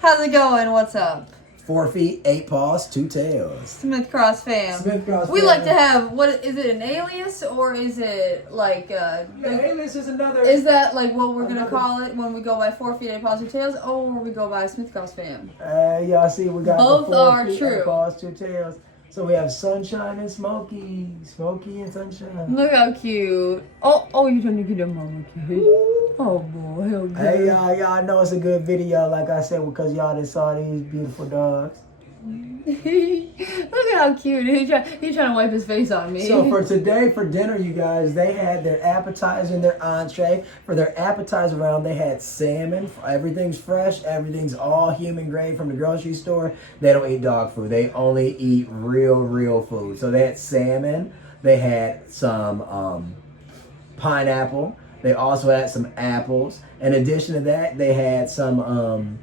How's it going? What's up? 4 feet, 8 paws, 2 tails. Smith Cross fam. Smith Cross We fam. like to have, what is it, an alias or is it like alias is another. Is that like what we're gonna call it when we go by 4 feet, 8 paws, 2 tails, or we go by Smith Cross fam? Y'all see we got both the 4 are feet, true. 8 paws, 2 tails. So we have Sunshine and Smokey. Smokey and Sunshine. Look how cute. Oh, you're trying to get a mama kid. Oh boy, hell good. Hey y'all know it's a good video, like I said, because y'all just saw these beautiful dogs. Look at how cute. He's trying to wipe his face on me. So for today, for dinner, you guys, they had their appetizer and their entree. For their appetizer round, they had salmon. Everything's fresh. Everything's all human grade from the grocery store. They don't eat dog food. They only eat real food. So they had salmon. They had some pineapple. They also had some apples. In addition to that, they had some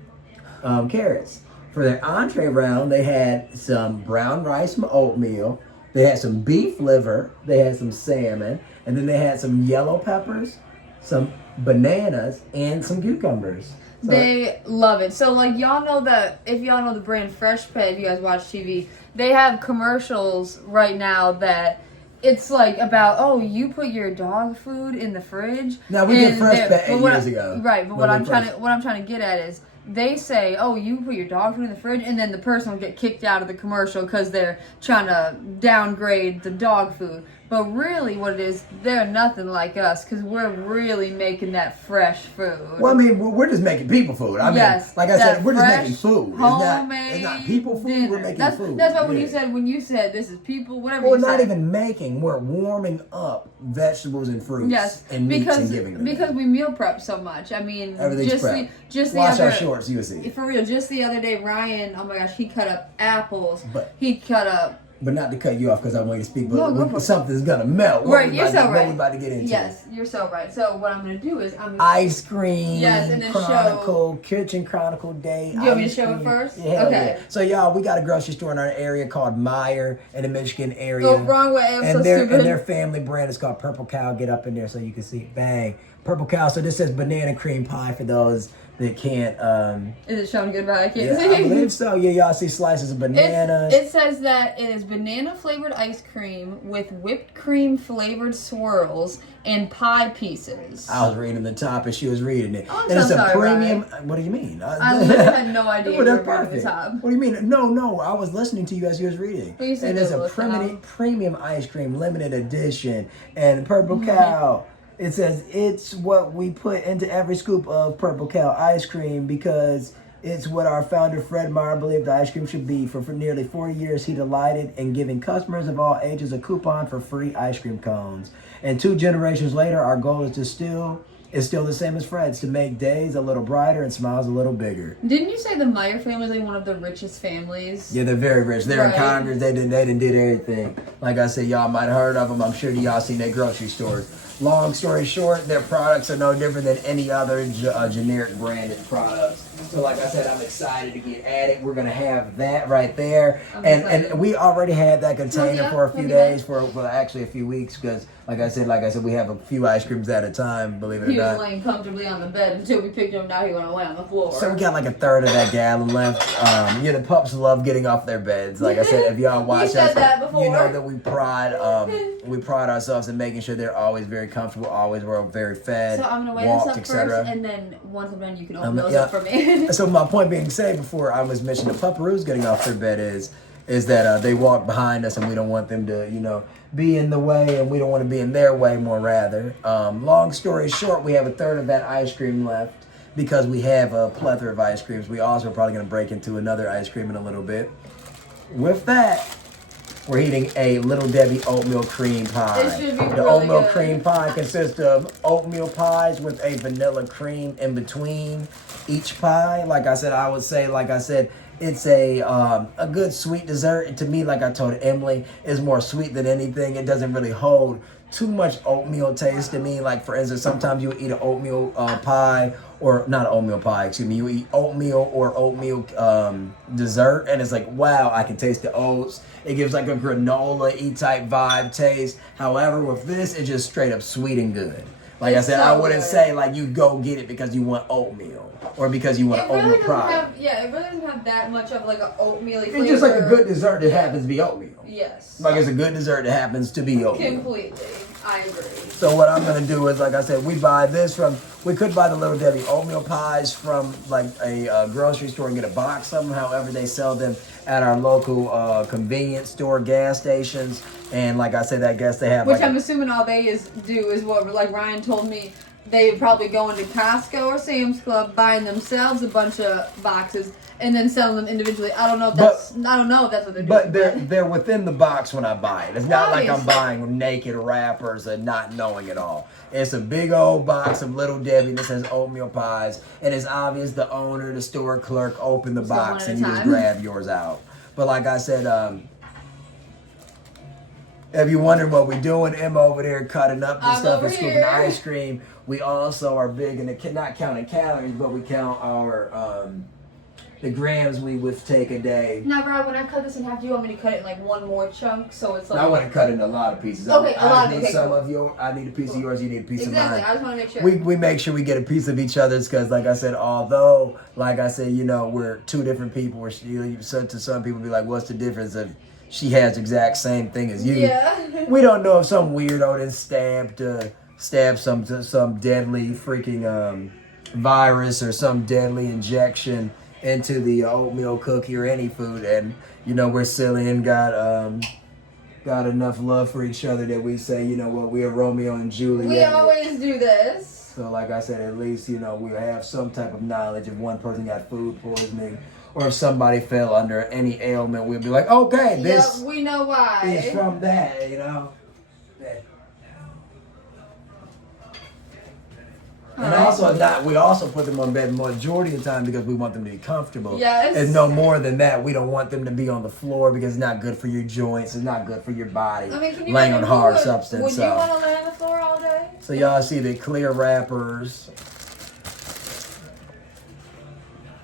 carrots. For their entree round, they had some brown rice, some oatmeal. They had some beef liver. They had some salmon. And then they had some yellow peppers, some bananas, and some cucumbers. So they love it. So, like, y'all know that, if y'all know the brand Fresh Pet, if you guys watch TV, they have commercials right now that it's like about, oh, you put your dog food in the fridge. Now, we did Fresh Pet 8 years ago. Right, but what I'm trying to get at is, they say, oh, you put your dog food in the fridge, and then the person will get kicked out of the commercial because they're trying to downgrade the dog food. But really what it is, they're nothing like us because we're really making that fresh food. Well, I mean, we're just making people food. I mean, like I said, we're just making food. It's not people food, dinner. We're making food. That's why when you said this is people, whatever we're you said. We're not even making, we're warming up vegetables and fruits and meats and giving them. Because we meal prep so much. I mean, everything's prep. Watch our shorts, you will see. For real, just the other day, Ryan, oh my gosh, he cut up apples. He cut up... But not to cut you off because I want you to speak, but no, something's going to melt. Right, you're so right. What we about to get into. Yes, you're so right. So what I'm going to do is ice cream. Yes, and then Kitchen Chronicle Day. Do you want me to show it first? Yeah, okay. Yeah. So y'all, we got a grocery store in our area called Meijer in the Michigan area. Oh, wrong way. I'm so stupid. And their family brand is called Purple Cow. Get up in there so you can see. Bang. Purple Cow. So this says banana cream pie for those that can't. Is it showing good? But I can't see. I believe so. Yeah, y'all see slices of bananas. It says that it is banana flavored ice cream with whipped cream flavored swirls and pie pieces. I was reading the top and she was reading it. Oh, and it's a premium. Ryan. What do you mean? I literally had no idea you were reading the top. What do you mean? No. I was listening to you as you was reading. Well, you and it's a premium ice cream, limited edition, and Purple Cow. It says it's what we put into every scoop of Purple Cow ice cream because it's what our founder Fred Meyer believed the ice cream should be. For nearly 40 years, he delighted in giving customers of all ages a coupon for free ice cream cones. And 2 generations later, our goal is still the same as Fred's, to make days a little brighter and smiles a little bigger. Didn't you say the Meyer family is like one of the richest families? Yeah, they're very rich. They're in Congress. They did everything. Like I said, y'all might have heard of them. I'm sure y'all seen their grocery stores. Long story short, their products are no different than any other generic branded products. So like I said, I'm excited to get at it. We're going to have that right there. And we already had that container for a few days, for actually a few weeks, because like I said, we have a few ice creams at a time, believe it or not. He was laying comfortably on the bed until we picked him. Now he went to lay on the floor. So we got like a third of that gallon left. The pups love getting off their beds. Like I said, if y'all watch us, you know that we pride ourselves in making sure they're always very comfortable, always very fed, so I'm gonna weigh walked, this up first, and then once I'm done, you can open those up for me. So my point being said before I was mentioning the pupperoos getting off their bed is that they walk behind us and we don't want them to, be in the way, and we don't want to be in their way, more rather. Long story short, we have a third of that ice cream left because we have a plethora of ice creams. We also are probably going to break into another ice cream in a little bit. With that, we're eating a Little Debbie oatmeal cream pie. It should be the really oatmeal good. cream pie consists of oatmeal pies with a vanilla cream in between each pie. Like I said, it's a good sweet dessert. To me, like I told Emily, is more sweet than anything. It doesn't really hold too much oatmeal taste to me. Like, for instance, sometimes you eat an oatmeal pie, or not an oatmeal pie, excuse me. You eat oatmeal or oatmeal dessert, and it's like, wow, I can taste the oats. It gives like a granola-y type vibe taste. However, with this, it's just straight up sweet and good. Like I It's said, so I wouldn't good. say like you go get it because you want oatmeal or because you want an oatmeal product. It really doesn't have that much of like an oatmeal flavor. It's just like a good dessert that happens to be oatmeal. Yes. Like it's a good dessert that happens to be oatmeal. Completely. I agree. So what I'm gonna do is, like I said, we could buy the Little Debbie oatmeal pies from like a grocery store and get a box of them. However, they sell them at our local convenience store, gas stations, and like I said, I guess they have. Which I'm assuming all they do is what, like Ryan told me, they would probably go into Costco or Sam's Club, buying themselves a bunch of boxes, and then selling them individually. I don't know if that's what they're doing. But they're within the box when I buy it. It's not like I'm Obviously. buying naked wrappers and not knowing it all. It's a big old box of Little Debbie that says oatmeal pies, and it's obvious the owner, the store clerk, opened the Just go box one at and a you just time. grab yours out. But like I said, if you wonder what we're doing, Emma over there cutting up the I'm stuff over and scooping here. ice cream. We also are big in not counting calories, but we count our the grams we would take a day. Now, Ryan, when I cut this in half, do you want me to cut it in like one more chunk so it's like? I want to cut it in a lot of pieces. Okay, a lot of I need okay, some cool. of your. I need a piece of yours. You need a piece Exactly. of I mine. just want to make sure. We make sure we get a piece of each other's because, like I said, although, like I said, we're two different people. We're to some people be like, what's the difference if she has the exact same thing as you? Yeah. We don't know if some weirdo then stabbed some deadly freaking virus or some deadly injection into the oatmeal cookie or any food, and we're silly and got enough love for each other that we say, we are Romeo and Juliet. We always do this. So like I said, at least we have some type of knowledge if one person got food poisoning or if somebody fell under any ailment, we'll be like, okay, this we know why. is from that, And also we also put them on bed majority of the time because we want them to be comfortable. Yes. And no more than that, we don't want them to be on the floor because it's not good for your joints, it's not good for your body. I mean, can you laying on hard would substance. you want to lay on the floor all day? So y'all see the clear wrappers.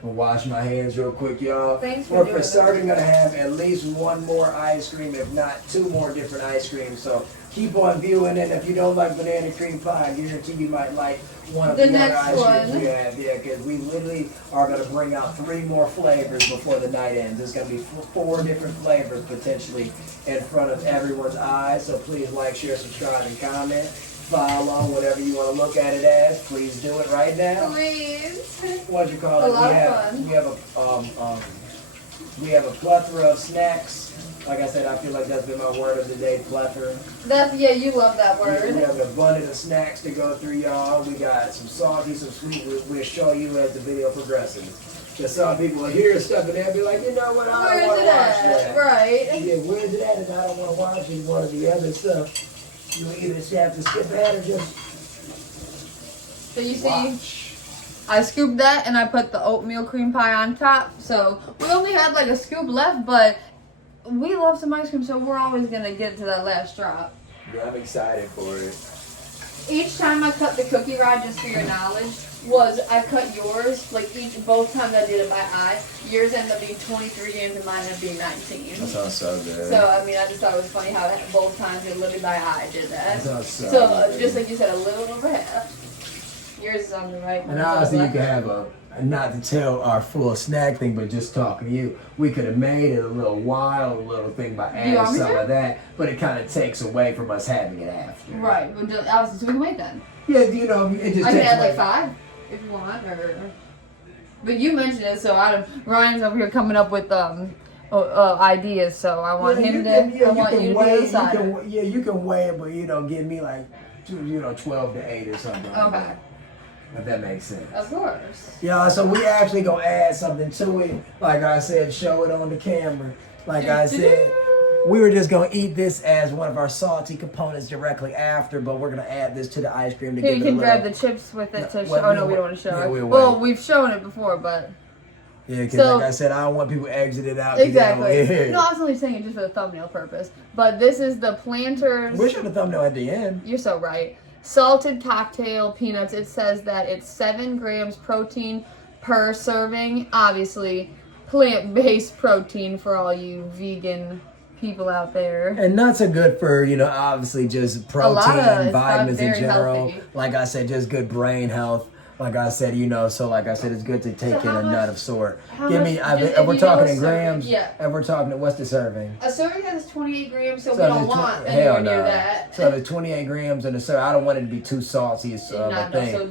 I'll wash my hands real quick, y'all. Thanks for We're doing for this. certain gonna have at least one more ice cream, if not two more different ice creams. So keep on viewing, and if you don't like banana cream pie, I guarantee you might like one of The the other next ice creams one. we have. Yeah, because we literally are gonna bring out 3 more flavors before the night ends. There's gonna be 4 different flavors potentially in front of everyone's eyes. So please like, share, subscribe, and comment. Follow along, whatever you want to look at it as. Please do it right now. Please. What you call A it? lot of fun. We have a plethora of snacks. Like I said, I feel like that's been my word of the day, plethora. You love that We word. have an abundance of snacks to go through, y'all. We got some salty, some sweet. We'll show you as the video progresses. Because some people will hear stuff and they'll be like, you know what, I don't want to watch that. Right. Yeah, where's it at? And I don't want to watch it. One of the other stuff. You either have to skip ahead or just So you see, watch. I scooped that and I put the oatmeal cream pie on top. So we only had like a scoop left, but we love some ice cream, so we're always going to get to that last drop. Yeah, I'm excited for it. Each time I cut the cookie rod, just for your knowledge, was I cut yours, like both times I did it by eye. Yours ended up being 23 grams and mine ended up being 19. That sounds so good. So, I mean, I just thought it was funny how both times it literally by eye did that. That sounds so So, good. just like you said, a little over half. Yours is on the right. And honestly, you could have not to tell our full snack thing, but just talking to you, we could have made it a little wild little thing by You adding want me some to? of that, but it kind of takes away from us having it after. Right, but obviously, so we can wait then. Yeah, it just I can takes add away. like 5 if you want, but you mentioned it, so Ryan's over here coming up with ideas, so I want Yeah, him can- to. yeah, I want you to weigh, be the decider. you can weigh it, but give me like 12 to 8 or something. Like Okay. that. If that makes sense. Of course. Yeah, so we actually gonna add something to it. Like I said, show it on the camera. Like I said, we were just gonna eat this as one of our salty components directly after, but we're gonna add this to the ice cream to Here, give you it a can little. grab the chips with it to No, show. what- Oh no, we don't want to show yeah, it. we'll Well, wait. we've shown it before, but Yeah, because So- like I said, I don't want people exiting out. exactly. Yeah. No, I was only saying it just for the thumbnail purpose. But this is the Planters. We should have thumbnail at the end. You're so right. Salted cocktail peanuts. It says that it's 7 grams protein per serving. Obviously, plant-based protein for all you vegan people out there. And nuts are good for, obviously just protein, vitamins in general. Healthy. Like I said, just good brain health. Like I said, so like I said, it's good to take in a nut of sort. If we're talking in grams, if we're talking, what's the serving? A serving has 28 grams, so we don't want anywhere near that. So the 28 grams in a serving, I don't want it to be too salty. So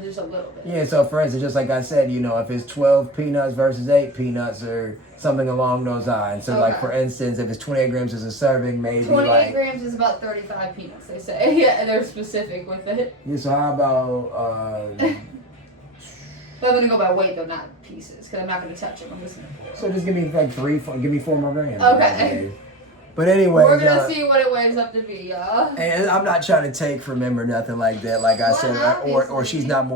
just a little bit. Yeah, so for instance, just like I said, if it's 12 peanuts versus 8 peanuts or something along those lines. So like for instance, if it's 28 grams as a serving, maybe 28 grams is about 35 peanuts, they say. Yeah, they're specific with it. Yeah, so how about... But I'm going to go by weight, though, not pieces, because I'm not going to touch them. I'm just So just give me like 4 more grams. Okay. But anyway, we're going to see what it weighs up to be, y'all. And I'm not trying to take from him or nothing like that. Like I said, or she's not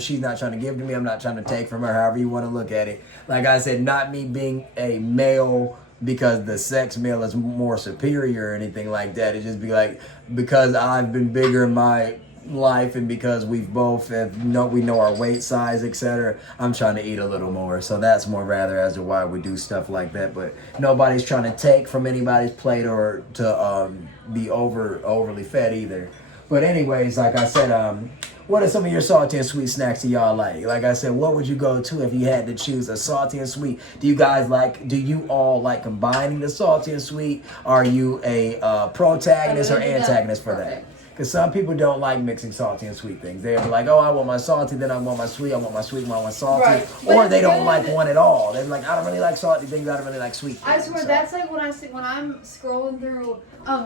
she's not trying to give to me. I'm not trying to take from her, however you want to look at it. Like I said, not me being a male because the sex male is more superior or anything like that. It just be like, because I've been bigger in my life and because we know our weight size, etc. I'm trying to eat a little more, so that's more rather as to why we do stuff like that. But nobody's trying to take from anybody's plate or to be overly fed either. But anyways, like I said, what are some of your salty and sweet snacks that y'all like? Like I said, what would you go to if you had to choose a salty and sweet? Do you all like combining the salty and sweet? Are you a protagonist or antagonist for that? Because some people don't like mixing salty and sweet things. They're like, oh, I want my salty, then I want my sweet, I want my sweet, I want my salty. Right. Or they don't like one at all. They're like, I don't really like salty things, I don't really like sweet things. I swear, that's like when I'm scrolling through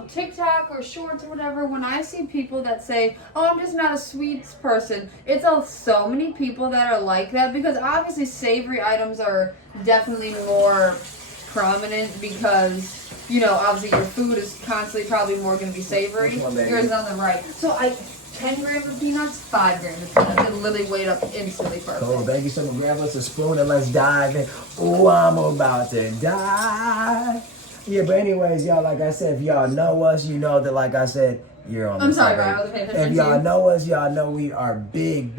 TikTok or shorts or whatever, when I see people that say, oh, I'm just not a sweets person, it's so many people that are like that, because obviously savory items are definitely more prominent because... obviously your food is constantly probably more going to be savory. Yours is on the right. So 10 grams of peanuts, 5 grams of peanuts. It literally weighed up instantly perfect. Cool, thank you so much. Grab us a spoon and let's dive in. Oh, I'm about to die. Yeah, but anyways, y'all, like I said, if y'all know us, you know that, like I said, you're on the side. I wasn't paying attention. If y'all know us, y'all know we are big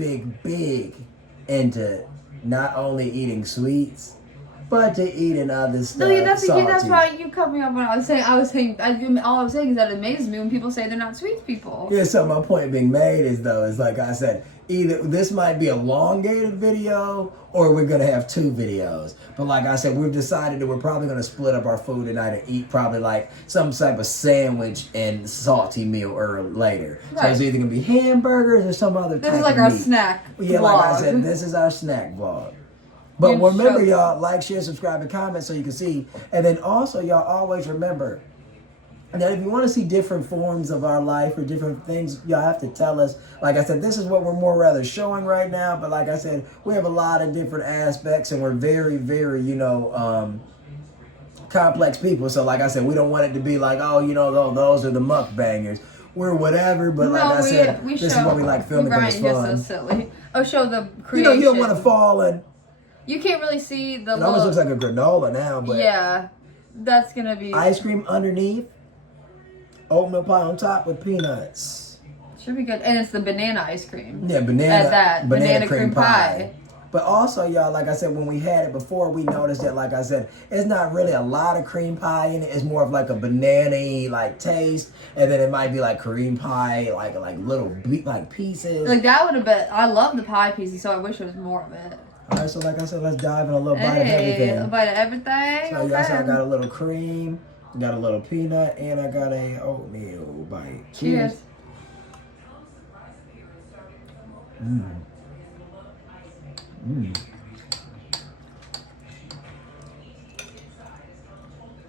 into not only eating sweets, but to eating other stuff. No, that's why you cut me off when I was saying all I was saying is that it amazes me when people say they're not sweets people. Yeah, so my point being made is like I said, either this might be a elongated video or we're gonna have 2 videos. But like I said, we've decided that we're probably gonna split up our food tonight and eat probably like some type of sandwich and salty meal later. Right. So it's either gonna be hamburgers or some other type of meat. This is like our snack vlog. Like I said, this is our snack vlog. But remember, y'all, like, share, subscribe, and comment so you can see. And then also, y'all, always remember that if you want to see different forms of our life or different things, y'all have to tell us. Like I said, this is what we're more rather showing right now. But like I said, we have a lot of different aspects, and we're very, very, complex people. So like I said, we don't want it to be like, oh, those are the mukbangers. We're whatever, but like I said, this is what we like filming because it's fun. You're so silly. Oh, show the creation. You don't want to fall in. You can't really see the It almost looks like a granola now, but... Yeah, that's going to be... Ice cream underneath, oatmeal pie on top with peanuts. Should be good. And it's the banana ice cream. Yeah, banana cream pie. But also, y'all, like I said, when we had it before, we noticed that, like I said, it's not really a lot of cream pie in it. It's more of like a banana-y, like, taste. And then it might be like cream pie, like little, like, pieces. Like, that would have been... I love the pie pieces, so I wish there was more of it. All right, so like I said, let's dive in a little bite of everything. A bite of everything? So yes, I got a little cream, got a little peanut, and I got a oatmeal bite. Cheers. Wow.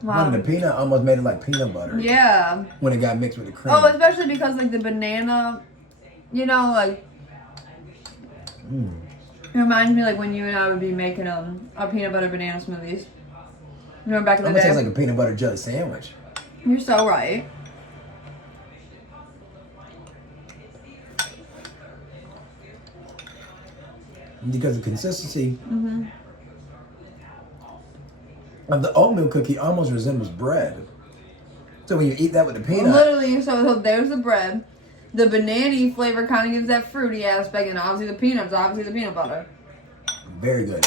One of the peanut almost made it like peanut butter. Yeah. When it got mixed with the cream. Oh, especially because like the banana, like... It reminds me like when you and I would be making our peanut butter banana smoothies. Remember back in the day? Almost tastes like a peanut butter jelly sandwich. You're so right. Because the consistency of the oatmeal cookie almost resembles bread. So when you eat that with the peanut... Literally, so there's the bread. The banana flavor kind of gives that fruity aspect, and obviously the peanuts, obviously the peanut butter. Very good.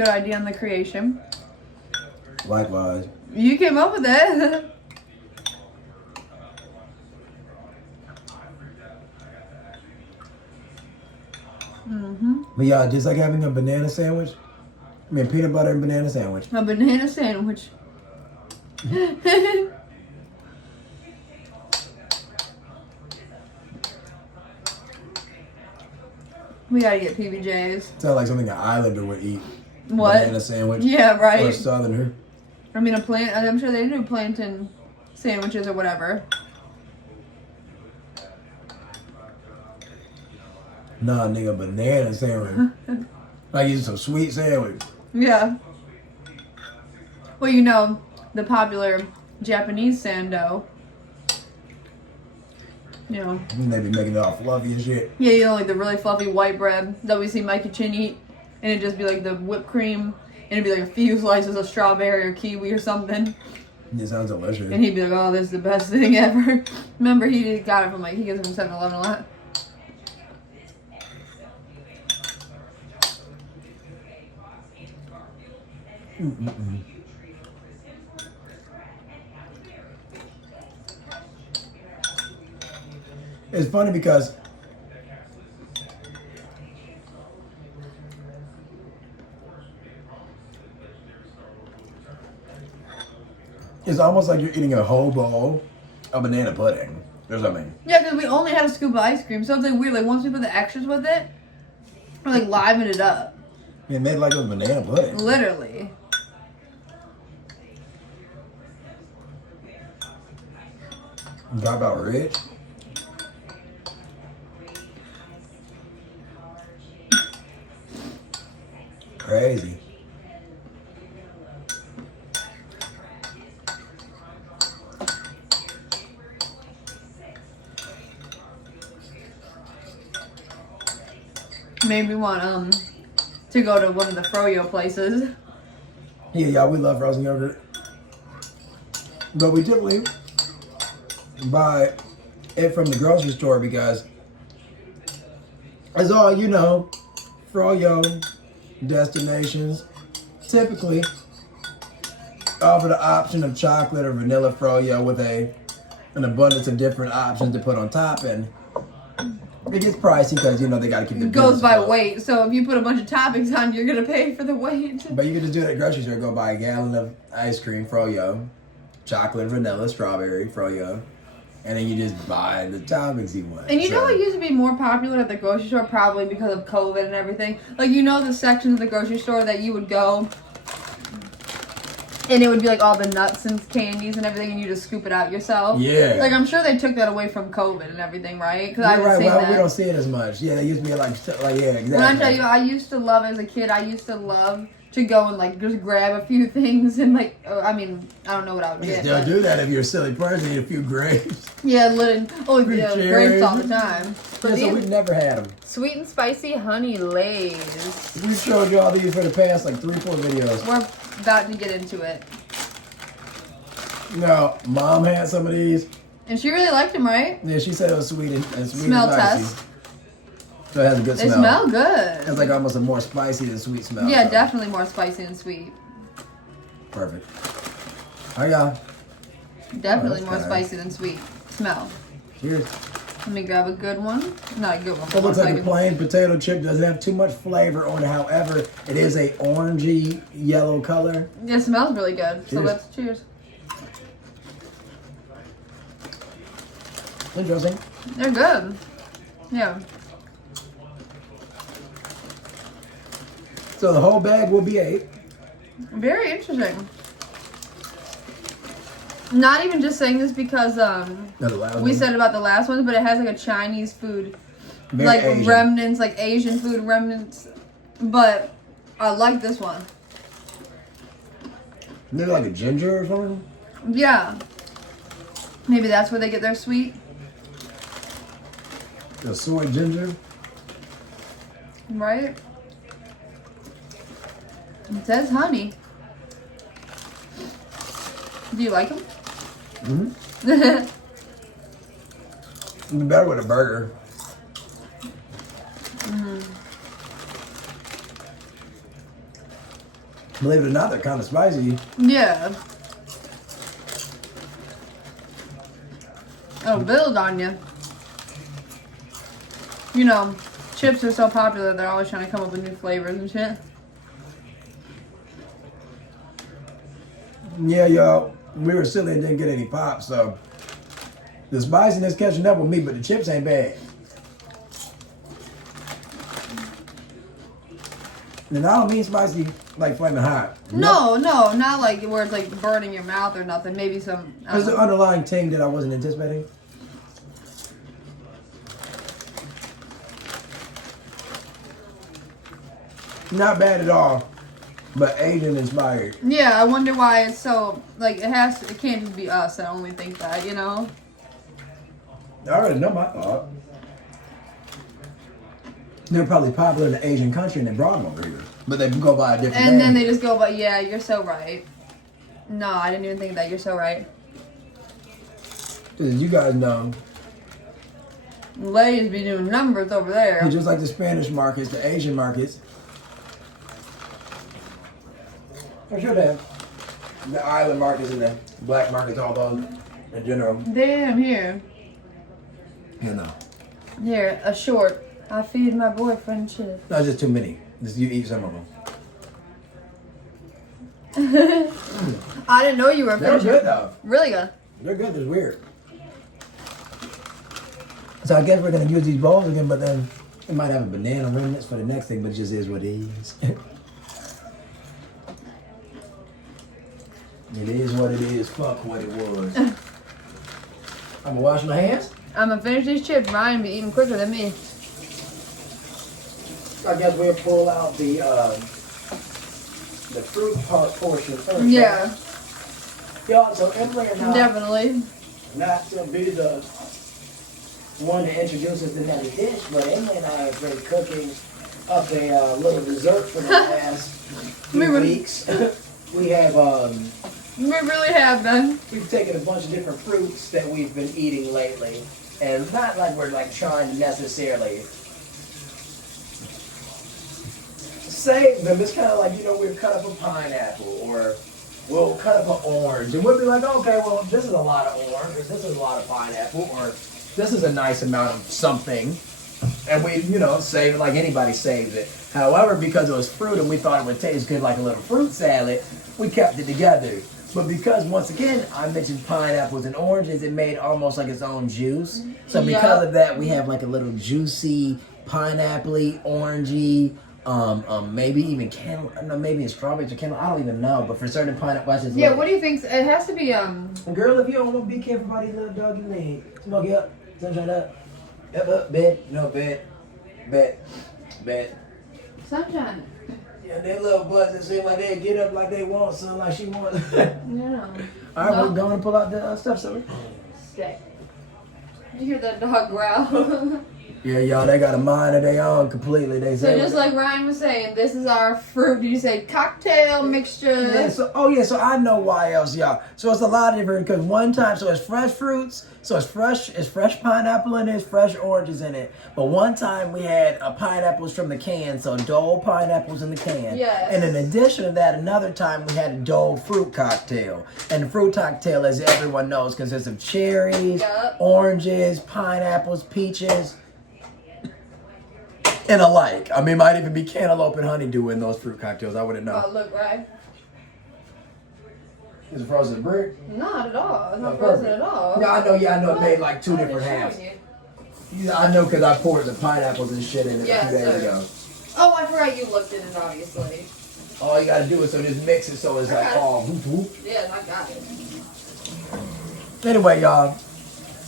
Good idea on the creation. Likewise. You came up with it. But yeah, just like having a banana sandwich. I mean, peanut butter and banana sandwich. A banana sandwich. We gotta get PBJs. Sounds like something an islander would eat. What? Banana sandwich. Yeah, right. Or a southerner. I mean, I'm sure they do plantain sandwiches or whatever. Nah, nigga, banana sandwich. Like you some sweet sandwich. Yeah. Well, you know, the popular Japanese sando. You know. They be making it all fluffy and shit. Yeah, you know, like the really fluffy white bread that we see Mikey Chin eat. And it'd just be like the whipped cream. And it'd be like a few slices of strawberry or kiwi or something. It sounds delicious. And he'd be like, oh, this is the best thing ever. Remember, he got it from he gets it from 7-Eleven a lot. It's funny because it's almost like you're eating a whole bowl of banana pudding. There's what I mean. Yeah, because we only had a scoop of ice cream. So it's like weird. Like once we put the extras with it, we're like liven it up. It made like it was banana pudding. Literally. Talk about rich. Crazy. Made me want to go to one of the froyo places. Yeah, y'all, we love frozen yogurt. But we typically buy it from the grocery store because it's all, you know, froyo destinations typically offer the option of chocolate or vanilla froyo with an abundance of different options to put on top, and it gets pricey because, you know, they got to keep the It goes business by afloat. weight, so if you put a bunch of toppings on, you're gonna pay for the weight. But you can just do it at the grocery store. Go buy a gallon of ice cream froyo, chocolate, vanilla, strawberry froyo, and then you just buy the toppings you want. And you know what used to be more popular at the grocery store, probably because of COVID and everything? Like, you know the sections of the grocery store that you would go, and it would be like all the nuts and candies and everything, and you just scoop it out yourself? Yeah. Like, I'm sure they took that away from COVID and everything, right? Because I You're haven't right. seen Well, that. we don't see it as much. Yeah, they used to be like yeah, exactly. When I tell you, I used to love, as a kid, to go and like just grab a few things and like, I mean, I don't know what I would You get. still but- do that if you're a silly person. Eat a few grapes. Yeah, yeah, Cherries. grapes all the time. But Yeah, so these we've never had them. sweet and spicy honey lays. We've showed you all these for the past like 3-4 videos. We're about to get into it. Now, Mom had some of these. And she really liked them, right? Yeah, she said it was sweet and sweet Smell and spicy. test. So it has a good They smell. smell good. It's like almost a more spicy than sweet smell. Yeah, so. definitely more spicy and sweet. Perfect. All right, y'all. Definitely Oh, more that's spicy than sweet. Smell. Cheers. Let me grab a good one. Not a good one. It looks like a Maybe. plain potato chip. Doesn't have too much flavor on it. However, it is a orangey yellow color. It smells really good. So Cheers. let's cheers. Interesting. They're good. Yeah. So the whole bag will be 8. Very interesting. Not even just saying this because That's the last we one. said about the last one, but it has like a Chinese food, Very like Asian. remnants, like Asian food remnants. But I like this one. Maybe like a ginger or something. Yeah. Maybe that's where they get their sweet. The soy ginger. Right? It says honey. Do you like them? Mm-hmm. It'd be better with a burger. Believe it or not, they're kind of spicy. Yeah. It'll build on you. You know, chips are so popular, they're always trying to come up with new flavors and shit. Yeah, y'all. We were silly and didn't get any pop, so the spiciness catching up with me, but the chips ain't bad. And I don't mean spicy like flaming hot. No, not like where it's like burning your mouth or nothing. Maybe some. There's an underlying ting that I wasn't anticipating. Not bad at all, but Asian inspired. Yeah, I wonder why it's so like it can't just be us that only think that, you know. I already know my thought. They're probably popular in the Asian country and they brought them over here, but they go by a different name. And then they just go by. Yeah, you're so right. No, I didn't even think of that. You're so right. As you guys know, Lay's be doing numbers over there. just like the Spanish markets, the Asian markets. For sure, they have the island markets and the black markets, all those in general. Damn, here. You know, Here, a short. I feed my boyfriend chips. not just too many. Just you eat some of them. I didn't know you were They're finished. good though. Really good. They're good. It's weird. So I guess we're gonna use these bowls again, but then it might have a banana remnants for the next thing, but it just is what it is. It is what it is. Fuck what it was. I'm gonna wash my hands. I'm gonna finish these chips. Ryan be eating quicker than me. I guess we'll pull out the fruit part portion first. Yeah, Y'all, so Emily and I definitely. not to be the one to introduce us to another dish, but Emily and I have been cooking up a little dessert for the last few weeks. We have We really have been. we've taken a bunch of different fruits that we've been eating lately, and not like we're like trying to necessarily save them. It's kind of like, you know, we'll cut up a pineapple or we'll cut up an orange, and we'll be like, okay, well, this is a lot of orange, or this is a lot of pineapple, or this is a nice amount of something, and we, you know, save it like anybody saves it. However, because it was fruit and we thought it would taste good like a little fruit salad, we kept it together. But because, once again, I mentioned pineapples and oranges, it made almost like its own juice. So because of that, we have like a little juicy, pineapple-y, orangey, maybe even cantaloupe. No, maybe it's strawberries or cantaloupe. I don't even know. But for certain pineapples, Yeah, what do you think? It has to be girl, if you don't want to be careful about these little doggy legs. Smoky up, sunshine up, up, bed, no bed, bed. sunshine. Yeah, they little butts that seem like they get up like they want something, like she wants. Yeah. All right, we're going to pull out the stuff, so. Stay. You hear that dog growl? Yeah, y'all, they got a mind of their own completely. They So say. just like Ryan was saying, this is our fruit. Did you say cocktail mixture? Yeah, so I know why else, y'all. So it's a lot of different, because one time, so it's fresh fruits, so it's fresh pineapple in it, it's fresh oranges in it. But one time we had pineapples from the can, so Dole pineapples in the can. Yes. And in addition to that, another time we had a Dole fruit cocktail. And the fruit cocktail, as everyone knows, consists of cherries, oranges, pineapples, peaches, and alike. I mean, might even be cantaloupe and honeydew in those fruit cocktails. I wouldn't know. Oh, look, right? Is it frozen brick? Not at all. It's not perfect. frozen at all. Yeah, I know. Yeah, I know. It made like two different halves. Yeah, I know because I poured the pineapples and shit in it a few days ago. Oh, I forgot you looked at it, obviously. All you gotta do is just mix it so it's like all whoop whoop. Yeah, I got it. Anyway, y'all.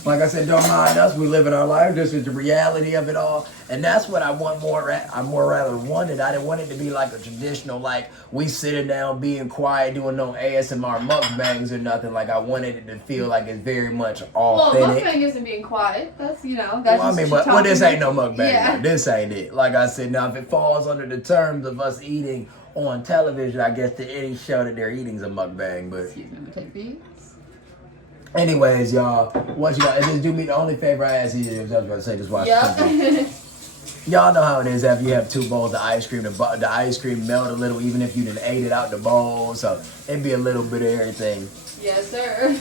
Like I said, don't mind us. We live in our life. This is the reality of it all, and that's what I want more. I more rather wanted. I didn't want it to be like a traditional, like we sitting down, being quiet, doing no ASMR mukbangs or nothing. Like I wanted it to feel like it's very much authentic. Well, mukbang isn't being quiet. That's That's well, I mean, but this ain't no mukbang. Yeah. No. This ain't it. Like I said, now if it falls under the terms of us eating on television, I guess that any show that they're eating is a mukbang. But excuse me, take these. anyways, y'all, once y'all, if this do me the only favor I ask you, I was about to say, just watch. Yep. Y'all know how it is after you have 2 bowls of ice cream. The ice cream melt a little, even if you didn't ate it out the bowl. So it'd be a little bit of everything. Yes, sir.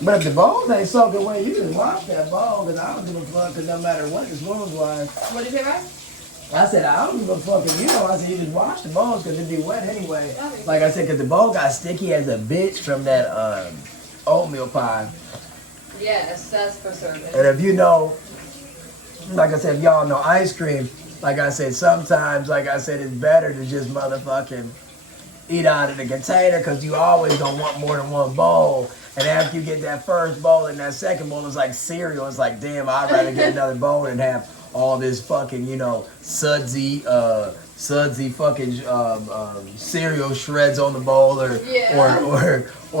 But if the bowls ain't soaking wet, you just wash that bowl. Because I don't give a fuck. Because no matter what the spoons was. What did you say, Ryan? I said, I don't give a fuck if you know. I said, you just wash the bowls because it'd be wet anyway. Like I said, because the bowl got sticky as a bitch from that oatmeal pie. Yes, that's for certain. And if you know, like I said, if y'all know ice cream, like I said, sometimes, like I said, it's better to just motherfucking eat out of the container because you always don't want more than one bowl. And after you get that first bowl and that second bowl, it's like cereal. It's like, damn, I'd rather get another bowl than have all this fucking, you know, sudsy fucking cereal shreds on the bowl or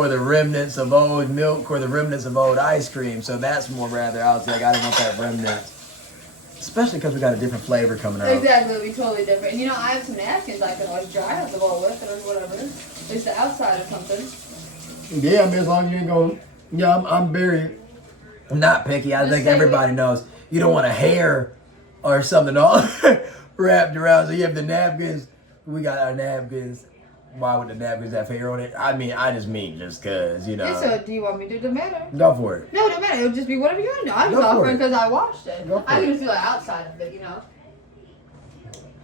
the remnants of old milk or the remnants of old ice cream. So that's more rather, I was like, I don't want that remnant. Especially because we got a different flavor coming out. Exactly, it'll be totally different. And you know, I have some napkins I can like dry out the bowl with or whatever. At least the outside of something. Yeah, I mean, as long as you ain't going, yeah, I'm very not picky. I think everybody knows you don't want a hair or something all wrapped around. So you have the napkins. We got our napkins. Why would the napkins have hair on it? I mean, I just mean just because, you know. Yeah, so do you want me to do the matter? Go for it. No, it don't matter. It'll just be whatever you want to do. I'm just offering because I washed it. I can just do the outside of it, you know.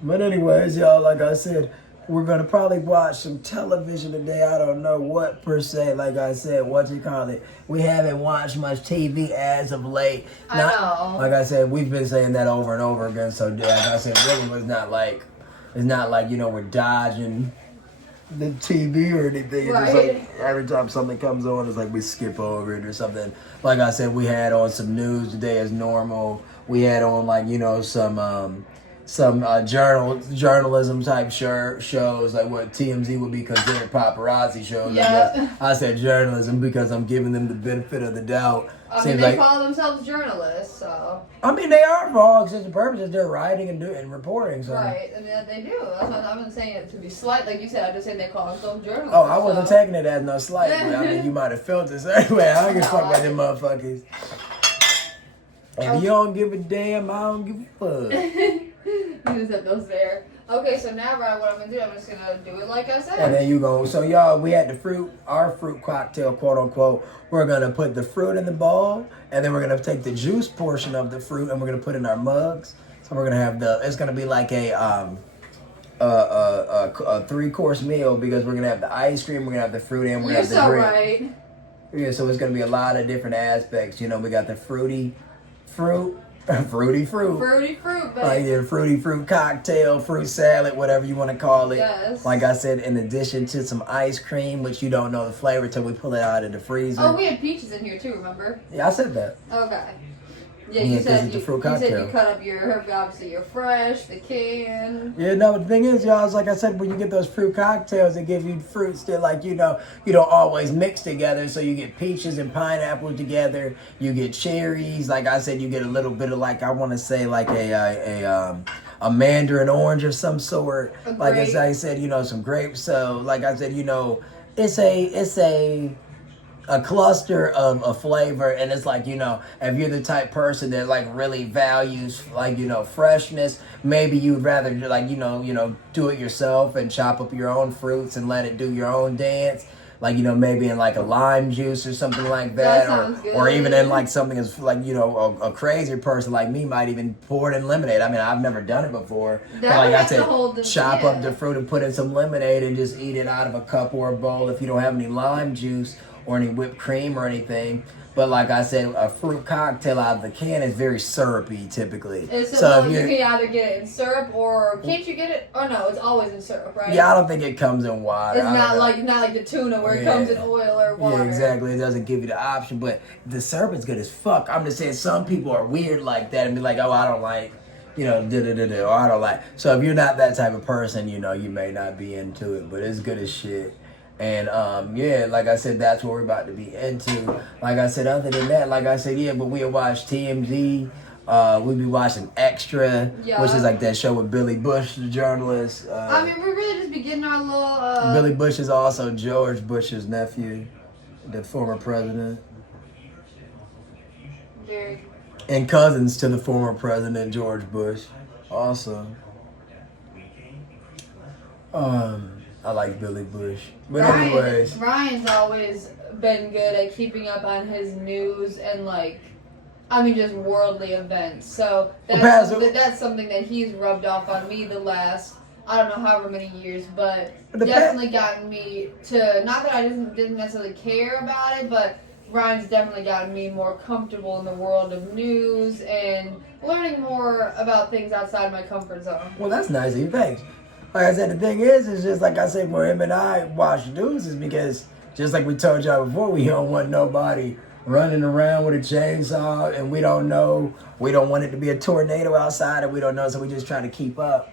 But anyways, y'all, like I said, we're going to probably watch some television today. I don't know what per se. Like I said, what you call it. We haven't watched much TV as of late. I know. Like I said, we've been saying that over and over again. So, like I said, really it's not like, you know, we're dodging the TV or anything. Right. It's like every time something comes on, it's like we skip over it or something. Like I said, we had on some news today as normal. We had on like, you know, some journalism type shows like what TMZ would be considered paparazzi shows. Yeah. I said journalism because I'm giving them the benefit of the doubt. I mean, they call themselves journalists, so. I mean, they are for all extents and purposes. They're writing and reporting. So. Right, I mean, they do. That's why I've been saying it to be slight. Like you said, I just said they call themselves journalists. Oh, I wasn't taking it as no slight. But I mean, you might have felt this anyway. I don't give a fuck about them motherfuckers. If you don't give a damn, I don't give a fuck. You just have those there. Okay, so now, Ryan, what I'm gonna do, I'm just gonna do it like I said. And then you go. So y'all, we had our fruit cocktail, quote unquote. We're gonna put the fruit in the bowl, and then we're gonna take the juice portion of the fruit, and we're gonna put it in our mugs. So we're gonna have it's gonna be like a 3-course meal because we're gonna have the ice cream, we're gonna have the fruit, and we're gonna have the drink. Right. Yeah, so it's gonna be a lot of different aspects. You know, we got the fruity fruit. Fruity fruit, baby. Like your fruity fruit cocktail, fruit salad, whatever you want to call it. Yes. Like I said, in addition to some ice cream, which you don't know the flavor till we pull it out of the freezer. Oh, we had peaches in here too, remember? Yeah, I said that. Okay. Yeah, you said it's a fruit you said cocktail. you cut up obviously your fresh, the can. Yeah, no, the thing is, y'all, is like I said, when you get those fruit cocktails, they give you fruits that, like, you know, you don't always mix together. So you get peaches and pineapple together. You get cherries. Like I said, you get a little bit of, like, I want to say, like a mandarin orange of some sort. Like as I said, you know, some grapes. So, like I said, you know, it's a cluster of a flavor, and it's like, you know, if you're the type person that like really values like, you know, freshness, maybe you'd rather like, you know, do it yourself and chop up your own fruits and let it do your own dance. Like, you know, maybe in like a lime juice or something like that, or even in like something as like, you know, a crazy person like me might even pour it in lemonade. I mean, I've never done it before. But like I said, chop up the fruit and put in some lemonade and just eat it out of a cup or a bowl if you don't have any lime juice or any whipped cream or anything. But like I said, a fruit cocktail out of the can is very syrupy typically. So you can either get it in syrup or can't you get it? Oh no, it's always in syrup, right? Yeah, I don't think it comes in water. It's not like the tuna where it comes in oil or water. Yeah, exactly. It doesn't give you the option, but the syrup is good as fuck. I'm just saying some people are weird like that and be like, oh, I don't like, you know, or I don't like. So if you're not that type of person, you know, you may not be into it, but it's good as shit. And yeah, like I said, that's what we're about to be into. Like I said, other than that, like I said, yeah, but we'll watch TMZ. We'll be watching Extra, which is like that show with Billy Bush, the journalist. I mean, we're really just be getting our little. Billy Bush is also George Bush's nephew, the former president. And cousins to the former President George Bush. Awesome. I like Billy Bush. But anyways. Ryan's always been good at keeping up on his news and just worldly events. So that's something that he's rubbed off on me the last, I don't know, however many years, but definitely gotten me to, not that I didn't necessarily care about it, but Ryan's definitely gotten me more comfortable in the world of news and learning more about things outside my comfort zone. Well, that's nice of you. Thanks. Like I said, the thing is just like I said, where him and I watch news is because, just like we told y'all before, we don't want nobody running around with a chainsaw, and we don't want it to be a tornado outside, and we don't know, so we just trying to keep up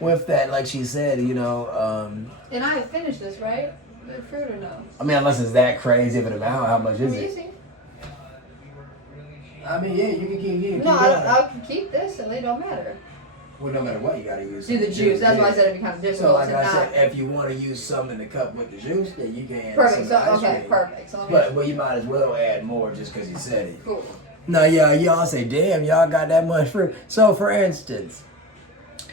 with that, like she said, And I have finished this, right? The fruit or no? I mean, unless it's that crazy of an amount, how much is it? I mean, yeah, you can keep eating. No, I can keep this, and it don't matter. Well, no matter what, you gotta use. Do the juice. That's why I said it'd be kind of difficult. So, like I said, if you want to use some in the cup with the juice, then you can. Perfect. Perfect. So but you might as well add more just because you said it. Cool. No, yeah, y'all say, damn, y'all got that much fruit. So, for instance,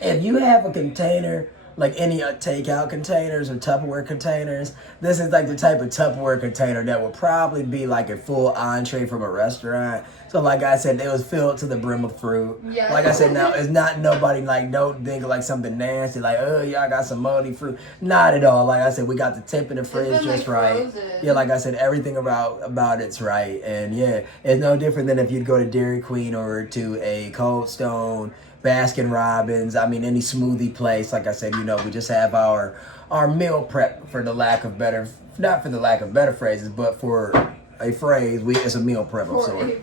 if you have a container, like any takeout containers or Tupperware containers, this is like the type of Tupperware container that would probably be like a full entree from a restaurant. So like I said, it was filled to the brim with fruit. Yeah. Like I said, now it's not nobody don't think of like something nasty, like, oh, y'all got some moldy fruit. Not at all. Like I said, we got the tip in the fridge just right. Yeah, like I said, everything about it's right. And yeah, it's no different than if you'd go to Dairy Queen or to a Cold Stone, Baskin Robbins, I mean, any smoothie place. Like I said, we just have our meal prep, for the lack of better, not for the lack of better phrases, but for a phrase, it's a meal prep of sorts.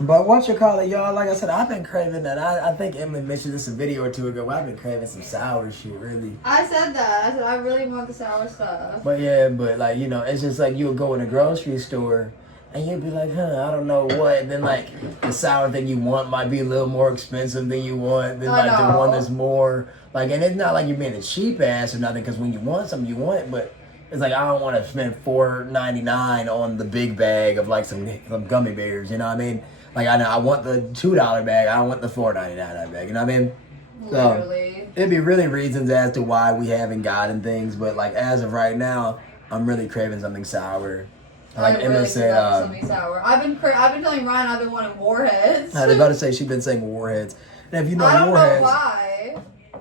But what you call it, y'all, like I said, I've been craving that. I think Emily mentioned this a video or two ago. I've been craving some sour shit, really. I said that. I said I really want the sour stuff. But yeah, it's just like you would go in a grocery store and you'd be like, I don't know what. And then, the sour thing you want might be a little more expensive than you want. Then, the one that's more, and it's not like you're being a cheap ass or nothing, because when you want something, you want it. But it's like, I don't want to spend $4.99 on the big bag of, some gummy bears, you know what I mean? I want the $2 bag. I don't want the $4.99 bag, you know what I mean? Literally. So, it'd be really reasons as to why we haven't gotten things. But, as of right now, I'm really craving something sour. Like Emma said, something sour. I've been telling Ryan I've been wanting Warheads. I was about to say she's been saying Warheads, and if you know I don't Warheads, know why.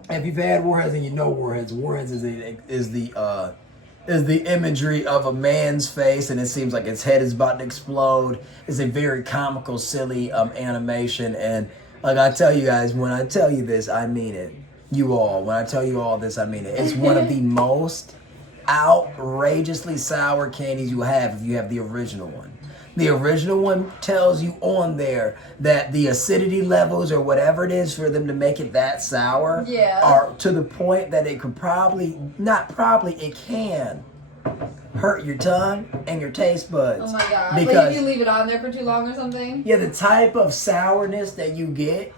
If you've had Warheads and you know Warheads is the imagery of a man's face, and it seems like its head is about to explode. It's a very comical, silly animation, and I tell you guys, when I tell you this, I mean it. When I tell you all this, I mean it. It's one of the most outrageously sour candies you have if you have the original one. The original one tells you on there that the acidity levels or whatever it is for them to make it that sour are to the point that it could it can hurt your tongue and your taste buds. Oh my god. Because if you leave it on there for too long or something? Yeah, the type of sourness that you get,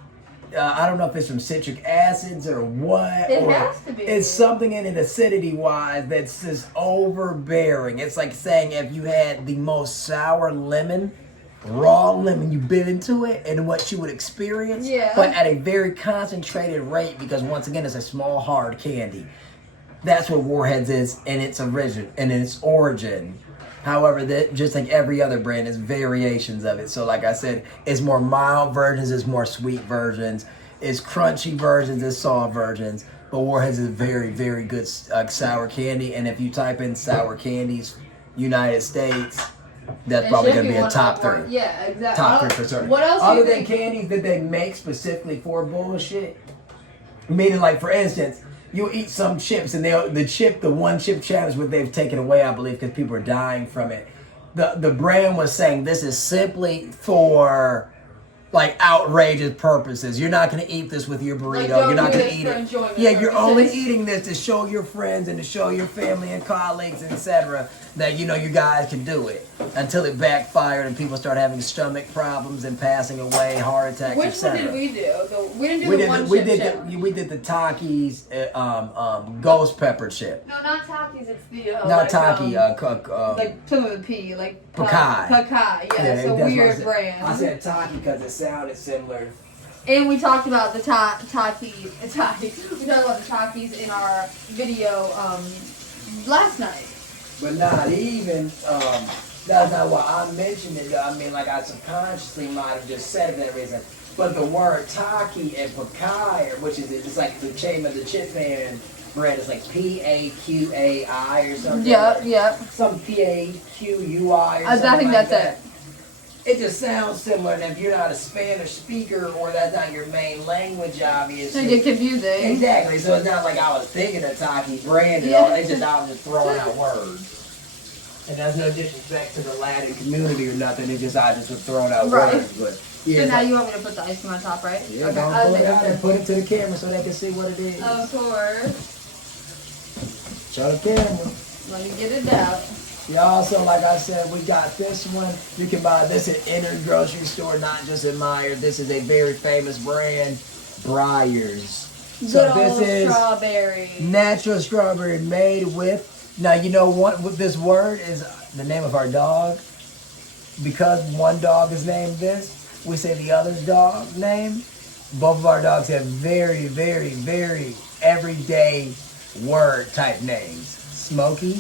I don't know if it's from citric acids or what. It has to be. It's something in it acidity-wise that's just overbearing. It's like saying if you had the most sour lemon, raw lemon, you bit into it, and what you would experience, but at a very concentrated rate, because once again, it's a small, hard candy. That's what Warheads is in its origin. However, that just like every other brand, is variations of it. So like I said, it's more mild versions, it's more sweet versions, it's crunchy versions, it's soft versions. But Warheads is very, very good sour candy. And if you type in sour candies, United States, that's probably going to be a top 3. Yeah, exactly. Top 3 for certain. What else Other than candies that they make specifically for bullshit, meaning for instance, you'll eat some chips, and the one chip challenge, what they've taken away, I believe, because people are dying from it. The brand was saying this is simply for like outrageous purposes. You're not going to eat this with your burrito. You're not going to eat it. Yeah, you're only eating this to show your friends and to show your family and colleagues, etc., that you guys can do it. Until it backfired and people start having stomach problems and passing away, heart attacks, etc. Which one did we do? We didn't do the one chip. We did the Takis ghost pepper chip. No, not Takis. It's the not Taki. Like some of the P, like Pakai. Pakai. Yeah, it's a weird brand. I said Taki because it sounded similar. And we talked about the Takis. We talked about the Takis in our video last night. But not even. That's not why I mentioned it. I mean, like I subconsciously might have just said it for that reason. But the word Taki and Pakai, which is it's like the chain of the chip brand is like P-A-Q-A-I or something. Yeah. Some P-A-Q-U-I or something. I think like that's it. It just sounds similar, and if you're not a Spanish speaker or that's not your main language, obviously. It get confusing. Exactly. So it's not like I was thinking of Taki brand at all. It's just I was just throwing out words. And that's no disrespect to the Latin community or nothing. It's just I just was throwing out words. But yeah, so now you want me to put the ice cream on top, right? Yeah, okay. Don't pull it out and put it to the camera so they can see what it is. Of course. Show the camera. Let me get it out. Y'all, so like I said, we got this one. You can buy this at any grocery store, not just at Meijer. This is a very famous brand, Breyers. So this is strawberry. Natural strawberry made with. Now you know what this word is the name of our dog. Because one dog is named this, we say the other's dog name. Both of our dogs have very, very, very everyday word type names. Smokey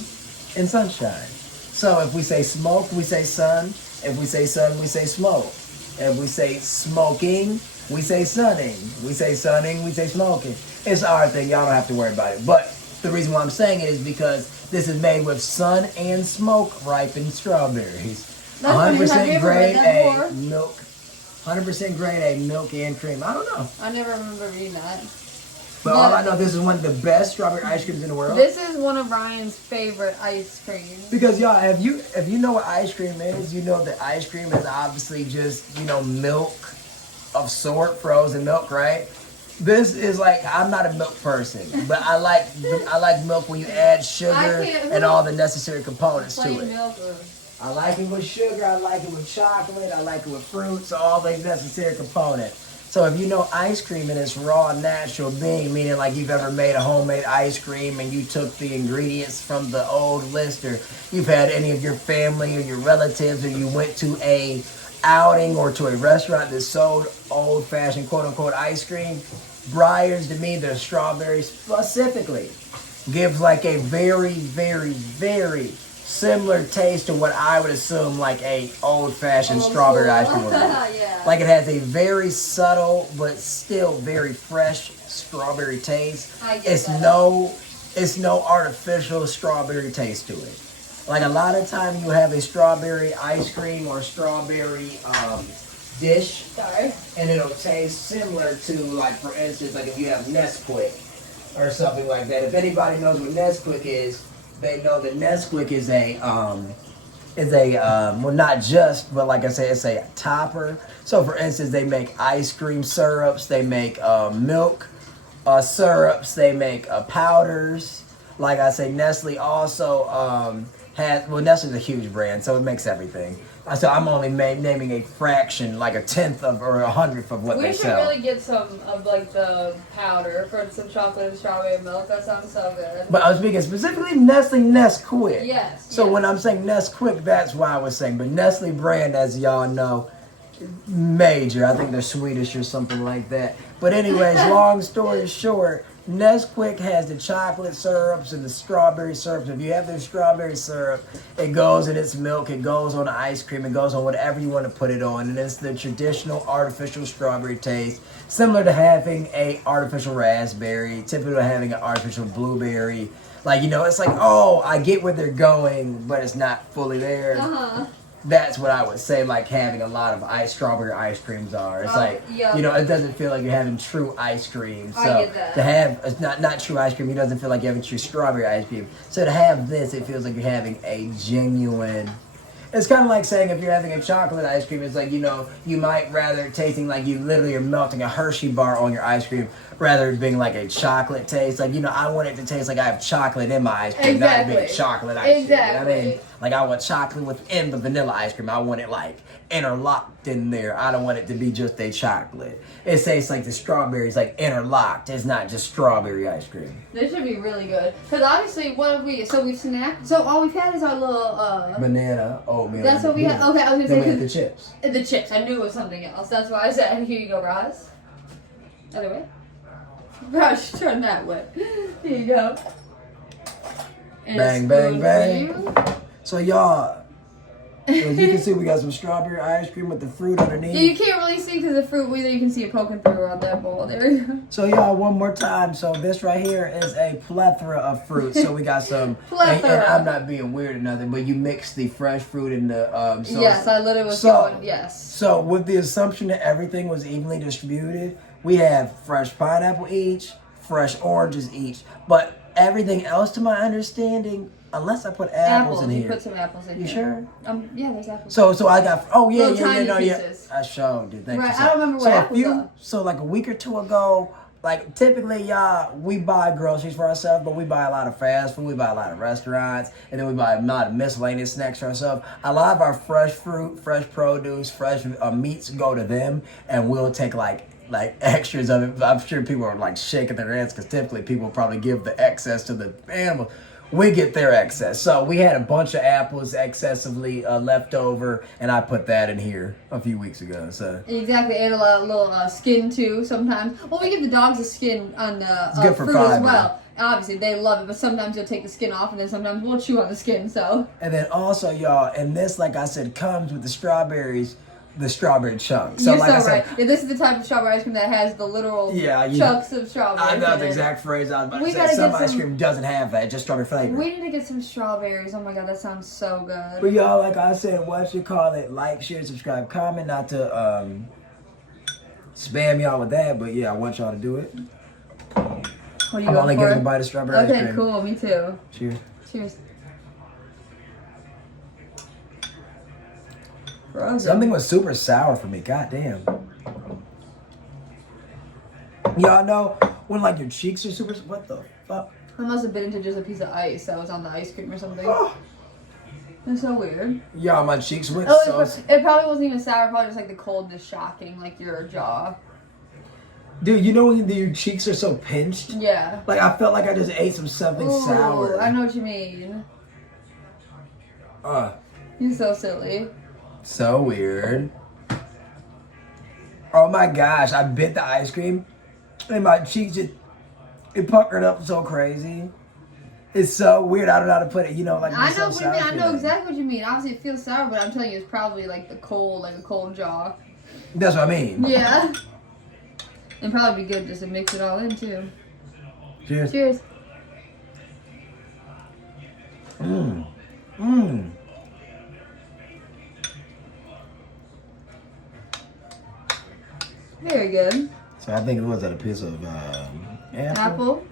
and Sunshine. So if we say smoke, we say sun. If we say sun, we say smoke. If we say smoking, we say sunning. We say sunning, we say smoking. It's our thing. Y'all don't have to worry about it. But the reason why I'm saying it is because this is made with sun and smoke ripened strawberries. 100% grade A milk. 100% grade A milk and cream. I don't know. I never remember reading that. But all I know, this is one of the best strawberry ice creams in the world. This is one of Ryan's favorite ice creams. Because y'all, if you know what ice cream is, you know that ice cream is obviously just, milk of sort, frozen milk, right? This is like, I'm not a milk person, but I like milk when you add sugar and all the necessary components to it. I like it with sugar, I like it with chocolate, I like it with fruits, all the necessary components. So if you know ice cream in its raw, natural being, meaning like you've ever made a homemade ice cream and you took the ingredients from the old list, or you've had any of your family or your relatives, or you went to a outing or to a restaurant that sold old-fashioned quote-unquote ice cream, Breyers, to me, the strawberry specifically, gives like a very, very, very similar taste to what I would assume like a old-fashioned strawberry ice cream would be. Yeah. Like it has a very subtle but still very fresh strawberry taste. It's no artificial strawberry taste to it. Like a lot of time you have a strawberry ice cream or strawberry dish, and it'll taste similar to, like, for instance, like if you have Nesquik or something like that. If anybody knows what Nesquik is, they know that Nesquik is well, not just, but like I said, it's a topper. So for instance, they make ice cream syrups, they make milk syrups, they make powders. Like I say, Nestle also Nestle's a huge brand, so it makes everything. So I'm only naming a fraction, like a tenth of or 100th of what they sell. We should really get some of like the powder for some chocolate and strawberry milk. That sounds so good. But I was speaking specifically Nestle Nesquik. Yes. So when I'm saying Nesquik, that's why I was saying. But Nestle brand, as y'all know, major. I think they're Swedish or something like that. But anyways, long story short, Nesquik has the chocolate syrups and the strawberry syrups. If you have the strawberry syrup, it goes in its milk, it goes on ice cream, it goes on whatever you want to put it on. And it's the traditional artificial strawberry taste, similar to having a artificial raspberry, typical to having an artificial blueberry. Like, it's like, oh, I get where they're going, but it's not fully there. That's what I would say, like having a lot of strawberry ice creams are. It's like, it doesn't feel like you're having true ice cream. So I get that. to have, it's not true ice cream, it doesn't feel like you're having true strawberry ice cream. So to have this, it feels like you're having a genuine It's kind of like saying if you're having a chocolate ice cream, it's like, you know, you might rather tasting like you literally are melting a Hershey bar on your ice cream rather than being like a chocolate taste. Like, you know, I want it to taste like I have chocolate in my ice cream, Exactly. not being chocolate ice cream. Exactly. You know what I mean? Like, I want chocolate within the vanilla ice cream. I want it like interlocked in there. I don't want it to be just a chocolate. It tastes like the strawberries like interlocked. It's not just strawberry ice cream. This should be really good. Because obviously, what have we? So we've snacked. So all we've had is our little. Banana, oatmeal. That's what we had. Okay, I was Then we gonna had say. the chips. The chips. I knew it was something else. That's why I said, here you go, Roz. Other way. Roz, turn that way. Here you go. And Bang, a bang, spoon bang. for you. So y'all, as you can see, we got some strawberry ice cream with the fruit underneath. Yeah, you can't really see because the fruit, either you can see it poking through around that bowl. There you go. So y'all, one more time. So this right here is a plethora of fruit. So we got some, and I'm not being weird or nothing, but you mix the fresh fruit in the, yes, I literally was going, yes. So with the assumption that everything was evenly distributed, we have fresh pineapple each, fresh oranges each, but everything else to my understanding, unless I put apples in here. You put some apples in You here. sure? Yeah, there's apples. So I got, Little tiny pieces. I showed you. Thank you. Right, I don't remember what apples are. So like a week or two ago, like typically y'all, we buy groceries for ourselves, but we buy a lot of fast food, we buy a lot of restaurants, and then we buy a lot of miscellaneous snacks for ourselves. A lot of our fresh fruit, fresh produce, fresh meats go to them, and we'll take like extras of it. I'm sure people are like shaking their heads because typically people probably give the excess to the animal. We get their excess. So we had a bunch of apples excessively left over, and I put that in here a few weeks ago. So exactly, and a little skin too sometimes. Well, we give the dogs a skin on the good for fruit fiber as well. Obviously, they love it, but sometimes you'll take the skin off, and then sometimes we'll chew on the skin. So. And then also, y'all, and this, like I said, comes with the strawberries. The strawberry chunk. So You're like so I said, right. Yeah, this is the type of strawberry ice cream that has the literal chunks of strawberry. I know the exact phrase I was about to say. Some ice cream doesn't have that, just strawberry flavor. We need to get some strawberries. Oh my god, that sounds so good. But y'all, like I said, what you call it, like, share, subscribe, comment, not to spam y'all with that, but yeah, I want y'all to do it. What are you I'm only for? getting a bite of strawberry ice cream. Okay, cool, me too. Cheers. Cheers. Frozen. Something was super sour for me. God damn. Y'all know when like your cheeks are super. What the fuck? I must have been into just a piece of ice that was on the ice cream or something. Oh. That's so weird. Y'all, my cheeks went It probably wasn't even sour. Probably just like the coldness shocking, like your jaw. Dude, you know when your cheeks are so pinched? Yeah. Like I felt like I just ate something sour. I know what you mean. You're so silly. So weird. Oh my gosh, I bit the ice cream and my cheeks just, it puckered up so crazy. It's so weird. I don't know how to put it. You know, like I know what you mean. I know exactly what you mean. Obviously, it feels sour, but I'm telling you, it's probably like a cold jaw. That's what I mean. Yeah. It'd probably be good just to mix it all in too. Cheers. Cheers. Very good. So I think it was a piece of apple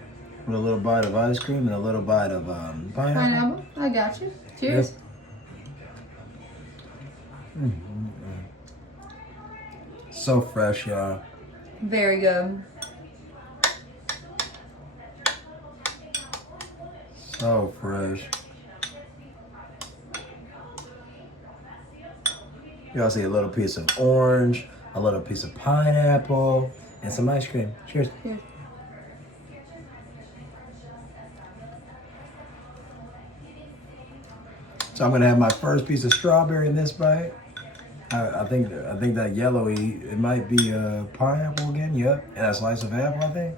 with a little bite of ice cream and a little bite of pineapple. I got you. Cheers. Yep. So fresh, y'all. Very good. So fresh. Y'all see a little piece of orange, a little piece of pineapple, and some ice cream. Cheers. Cheers. So I'm gonna have my first piece of strawberry in this bite. I think that yellowy, it might be pineapple again. Yep, and a slice of apple, I think.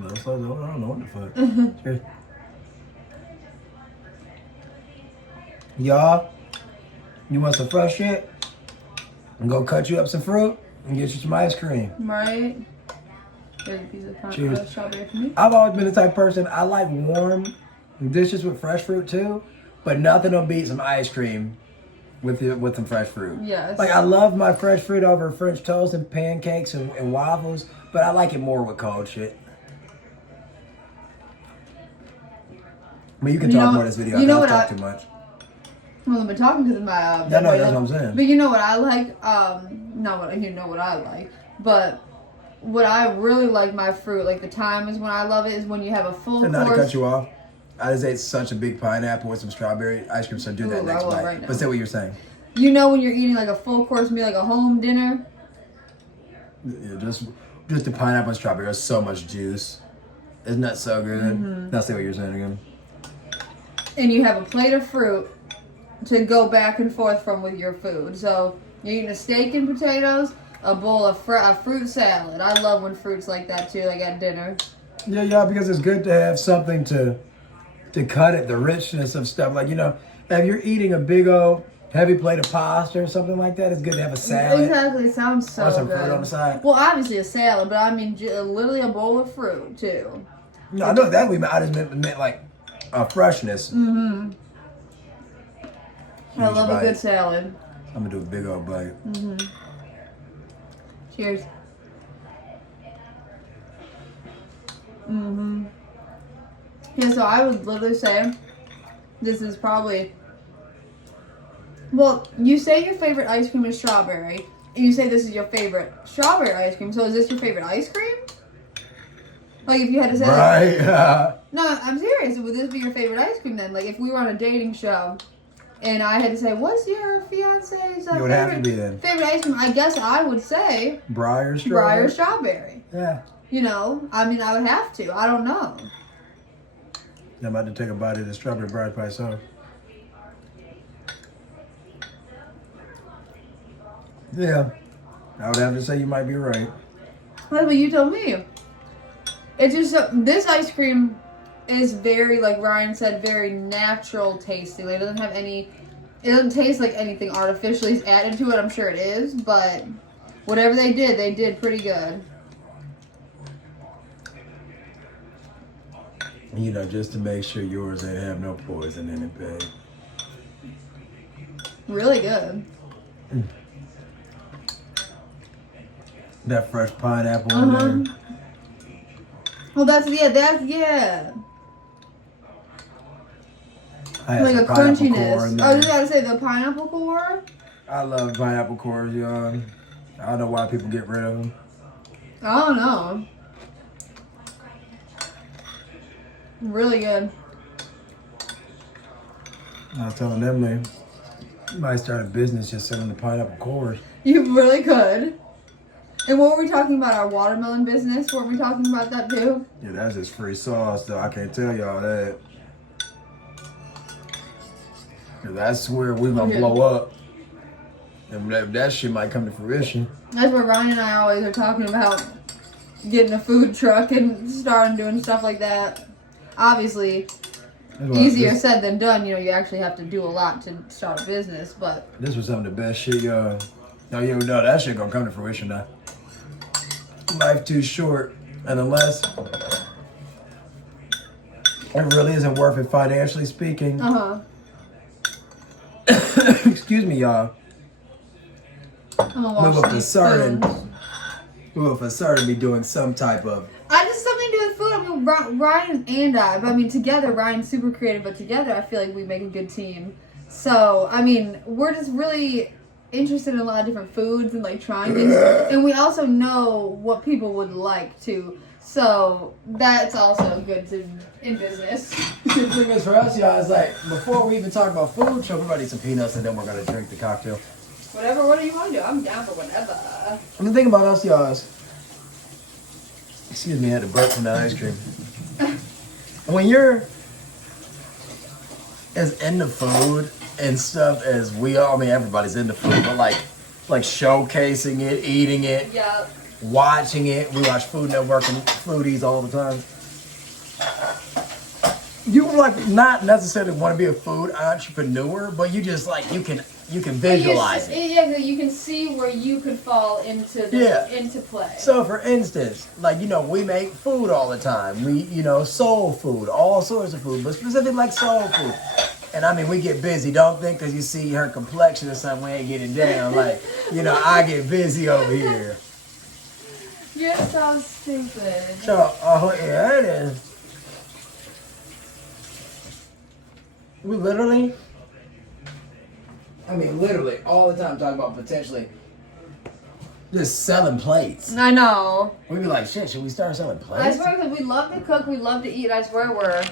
Little slice of, I don't know what the fuck. Cheers. Y'all, you want some fresh shit? I'm gonna cut you up some fruit and get you some ice cream. Right. Here's a piece of strawberry for me. I've always been the type of person, I like warm dishes with fresh fruit too, but nothing will beat some ice cream with some fresh fruit. Yes. Like I love my fresh fruit over French toast and pancakes and waffles, but I like it more with cold shit. But you can talk more in this video. I don't talk too much. Well, I've been talking to my. Yeah, no, that's what I'm saying. But you know what I like? Not what you know what I like, but what I really like my fruit, like the time is when I love it, is when you have a full course. Not to cut you off, I just ate such a big pineapple with some strawberry ice cream, so do that next bite. Right, but say what you're saying. You know when you're eating like a full course meal, like a home dinner? Yeah, just the pineapple and strawberry. There's so much juice. Isn't that so good? Mm-hmm. Now say what you're saying again. And you have a plate of fruit to go back and forth from with your food. So you're eating a steak and potatoes, a bowl of a fruit salad. I love when fruit's like that too, like at dinner. Yeah, because it's good to have something to cut it, the richness of stuff. Like, if you're eating a big old heavy plate of pasta or something like that, it's good to have a salad. Exactly, it sounds so some good. Fruit on the side. Well, obviously a salad, but I mean literally a bowl of fruit too. No, I know that I just meant like a freshness. Mm-hmm. I love a good salad. I'm gonna do a big old bite. Mm-hmm. Cheers. Mm-hmm. Yeah, so I would literally say this is probably... Well, you say your favorite ice cream is strawberry, and you say this is your favorite strawberry ice cream, so is this your favorite ice cream? Like, if you had to say... Right. No, I'm serious. Would this be your favorite ice cream then? Like, if we were on a dating show... And I had to say, what's your fiance's it would have to be then. Favorite ice cream? I guess I would say Briar strawberry. Yeah. I mean, I would have to. I don't know. I'm about to take a bite of the strawberry Briar pie sauce. Yeah. I would have to say you might be right. That's what you told me. It's just, this ice cream is very, like Ryan said, very natural tasting. Like, it doesn't taste like anything artificially added to it. I'm sure it is, but whatever they did pretty good. Just to make sure yours ain't have no poison in it, babe. Really good. That fresh pineapple in there. Well, that's like a crunchiness. I was just gotta say the pineapple core. I love pineapple cores, y'all. I don't know why people get rid of them. I don't know. Really good. I was telling them they might start a business just selling the pineapple cores. You really could. And what were we talking about? Our watermelon business? Weren't we talking about that too? Yeah, that's just free sauce, though. I can't tell y'all that. That's where we're going to blow up. And that shit might come to fruition. That's where Ryan and I always are talking about getting a food truck and starting doing stuff like that. Obviously, easier said than done. You actually have to do a lot to start a business, but... This was some of the best shit, y'all. No, that shit going to come to fruition now. Life too short. And unless it really isn't worth it financially speaking... Excuse me, y'all. We will for certain be doing some type of... something to do with food. I mean, Ryan and I, together, Ryan's super creative, but together I feel like we make a good team. So, we're just really interested in a lot of different foods and like trying things. And we also know what people would like too. So that's also good in business. The thing is for us, y'all, is like before we even talk about food, we're gonna eat some peanuts and then we're gonna drink the cocktail. What do you want to do? I'm down for whatever. And the thing about us, y'all, is excuse me, I had to burp from that ice cream. When you're as into food and stuff as we are, everybody's into food, but like showcasing it, eating it. Yeah. Watching it. We watch Food Network and Foodies all the time. You not necessarily want to be a food entrepreneur, but you just you can visualize it. Yeah, you can see where you could fall into play. So for instance, we make food all the time. We soul food, all sorts of food, but specifically like soul food. And we get busy. Don't think because you see her complexion or something, we ain't getting down. I get busy over here. You're so stupid. So, yeah, it is. We literally I mean, literally all the time talking about potentially just selling plates. I know. We'd be like, shit, should we start selling I plates? swear, because we love to cook, we love to eat. I swear we're.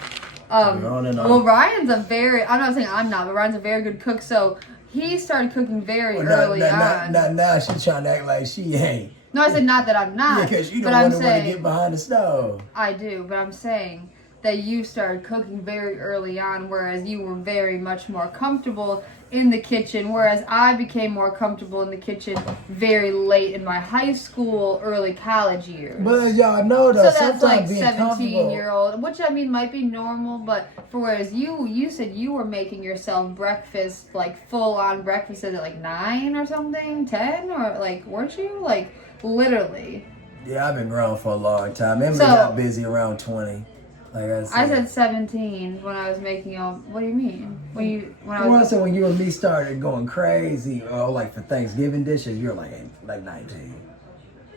We're on and on. Well, Ryan's I'm not saying I'm not, but Ryan's a very good cook, so he started cooking very early on. Now she's trying to act like she ain't. No, I said not that I'm not. Yeah, because you but don't I'm want to saying, get behind the stove. I do, but I'm saying that you started cooking very early on, whereas you were very much more comfortable in the kitchen, whereas I became more comfortable in the kitchen very late in my high school, early college years. But y'all know though, so that's like being 17-year-old, which I mean might be normal, but for whereas you said you were making yourself breakfast, like full on breakfast at like 9 or something, 10 or like, weren't you? Like literally. Yeah, I've been grown for a long time. Emily got busy around 20. Like I said 17 when I was making all. What do you mean? When you when you and me started going crazy, like for Thanksgiving dishes, you're like 19.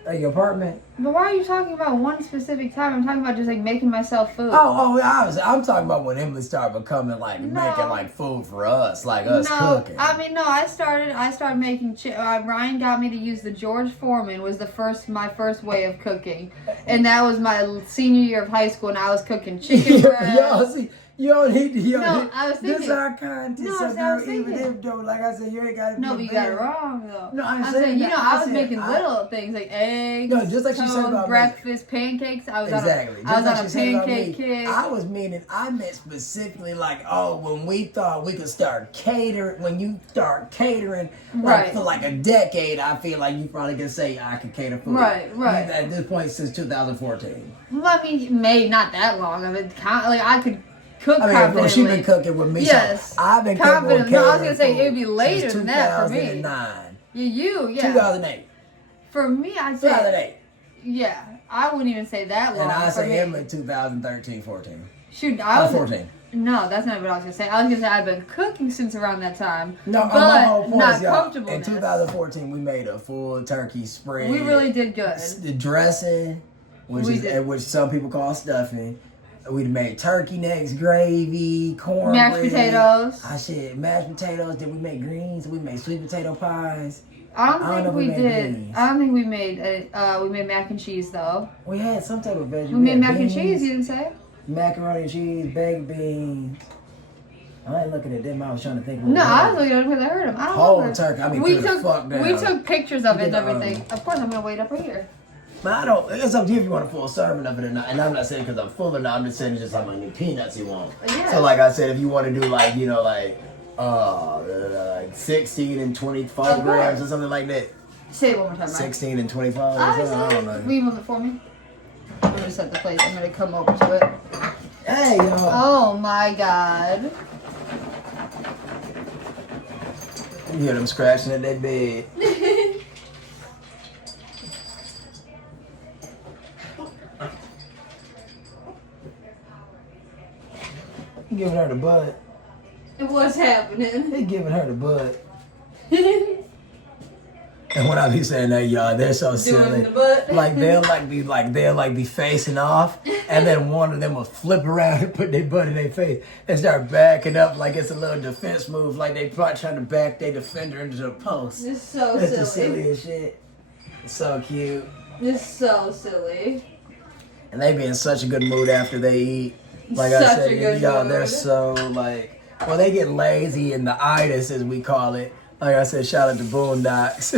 Like your apartment. But why are you talking about one specific time? I'm talking about just like making myself food. I'm talking about when Emily started becoming like making like food for us, like us cooking. I mean, no, I started making. Ryan got me to use the George Foreman was my first way of cooking, and that was my senior year of high school, and I was cooking chicken breast. Y'all see. You don't need to. I was thinking. This is our content. No, so I was girl, even thinking. if though, like I said, you ain't got to. No, but you got it wrong though. No, I'm saying, that, I was making little things like eggs. No, just like she said about breakfast, pancakes. I was on a pancake kick. I meant specifically like, when we thought we could start catering. When you start catering, like for like a decade, I feel like you probably can say I can cater food. Right. At this point, since 2014. Well, I mean, maybe not that long of it. Like I could. Cook confidently. Well, she's been cooking with me. Yes. So I've been confidently. cooking with I was going to say it would be later than that for me. 2009. Yeah. 2008. For me, I'd say. 2008. Yeah. I wouldn't even say that long. And I say me. Emily 2013, 14. Shoot, I was. 14. No, that's not what I was going to say. I was going to say I've been cooking since around that time. No, but my whole point not is, y'all, comfortable. in 2014, we made a full turkey spread. We really did good. The dressing, which some people call stuffing. We made turkey necks, gravy, cornbread. Mashed potatoes. Mashed potatoes. Did we make greens? We made sweet potato pies. I don't think we did. Greens. I don't think we made mac and cheese though. We had some type of veggie. We made mac and cheese. You didn't say? Macaroni and cheese, baked beans. I ain't looking at them. I was trying to think. No, I was looking at them because I heard them. I don't whole turkey. I mean, we took pictures of it and everything. Of course, I'm gonna wait up right here. It's up to you if you want a full serving of it or not. And I'm not saying because I'm full or not. I'm just saying it's just how many peanuts you want. Yeah. So like I said, if you want to do like 16 and 25 grams or something like that. Say it one more time. 16 and 25. I don't know. Will you move it for me? I'm gonna set the plate. I'm gonna come over to it. Hey, y'all. Oh my God. You hear them scratching at that bed. Giving her the butt. What's happening? They giving her the butt. And when I be saying that, y'all, they're so silly. The butt. Like they'll be facing off, and then one of them will flip around and put their butt in their face and start backing up like it's a little defense move, like they probably trying to back their defender into the post. It's so That's silly. the silliest shit. It's so cute. It's so silly. And they be in such a good mood after they eat. Like Such I said, a good y'all, mood. they're so they get lazy and the itis, as we call it. Like I said, shout out to Boondocks.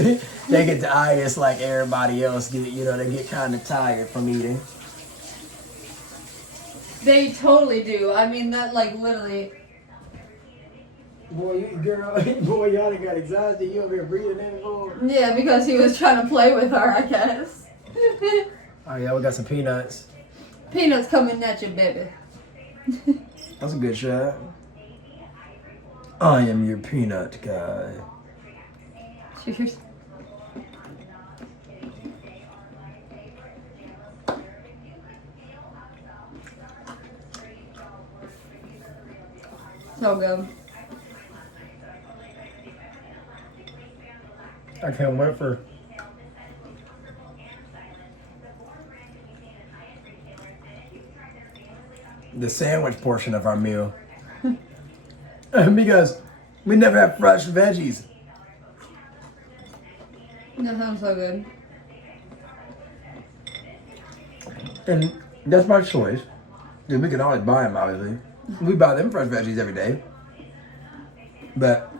They get the itis like everybody else get. They get kind of tired from eating. They totally do. I mean, that literally. Boy, y'all got exhausted. You over here breathing that hard. Yeah, because he was trying to play with her, I guess. Oh yeah, we got some peanuts. Peanuts coming at you, baby. That's a good shot. I am your peanut guy. Cheers. So good. I can't wait for the sandwich portion of our meal. Because We never have fresh veggies. That sounds so good. And that's my choice. Dude, we can always buy them, obviously. We buy them fresh veggies every day. But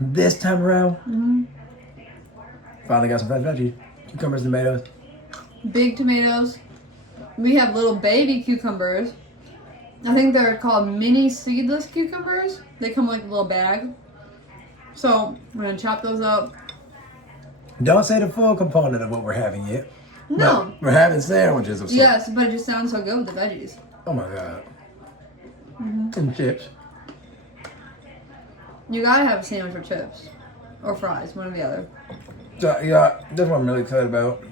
this time around, finally got some fresh veggies. Cucumbers, tomatoes. Big tomatoes. We have little baby cucumbers. I think they're called mini seedless cucumbers. They come in like a little bag. So we're gonna chop those up. Don't say the full component of what we're having yet. No. But we're having sandwiches of sorts. Yes, but it just sounds so good with the veggies. Oh my god. And chips. You gotta have a sandwich with chips. Or fries, one or the other. So, yeah, that's what I'm really excited about.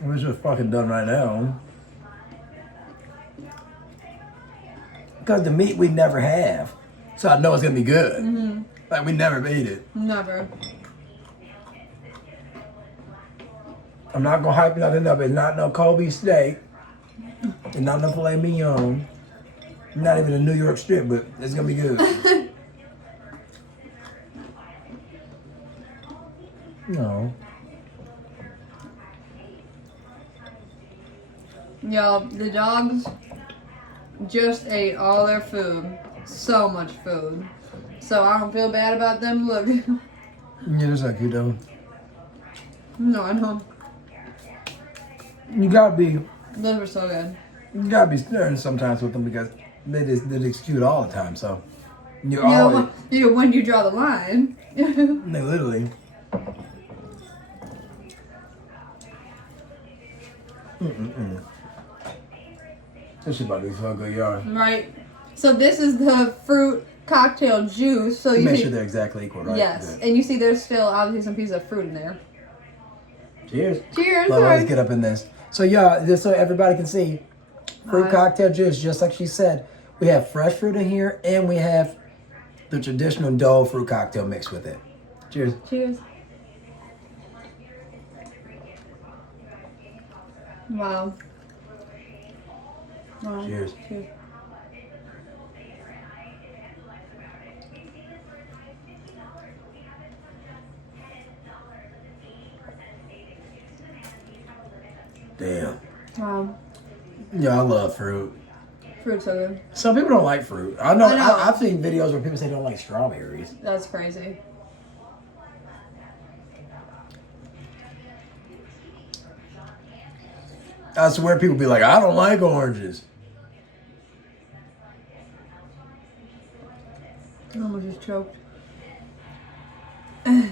We're just fucking done right now. Because the meat we never have. So I know it's gonna be good. Like we never made it. Never. I'm not gonna hype nothing up. It's not no Kobe steak. It's not no filet mignon. Not even a New York strip, but it's gonna be good. No. Y'all, the dogs just ate all their food. So much food. So I don't feel bad about them. Look. Yeah, that's not good though. No, I know. You gotta be So good. You gotta be stern sometimes with them because they just cute all the time. So you're You know, always when you draw the line. they literally. This shit about to be so good, y'all. Right. So this is the fruit cocktail juice. So you Make see, sure they're exactly equal, right? yes, Good. and you see there's still obviously some piece of fruit in there. Cheers. Cheers. Well, let's Sorry. get up in this. So y'all, just so everybody can see, fruit Nice. cocktail juice, just like she said. We have fresh fruit in here, and we have the traditional Dole fruit cocktail mixed with it. Cheers. Cheers. Wow. Wow. Cheers. Cheers. Damn. Wow. Yeah, I love fruit. Fruit's so good. Some people don't like fruit. I know. I know. I've seen videos where people say they don't like strawberries. That's crazy. I swear people be like, I don't like oranges. I almost just choked. I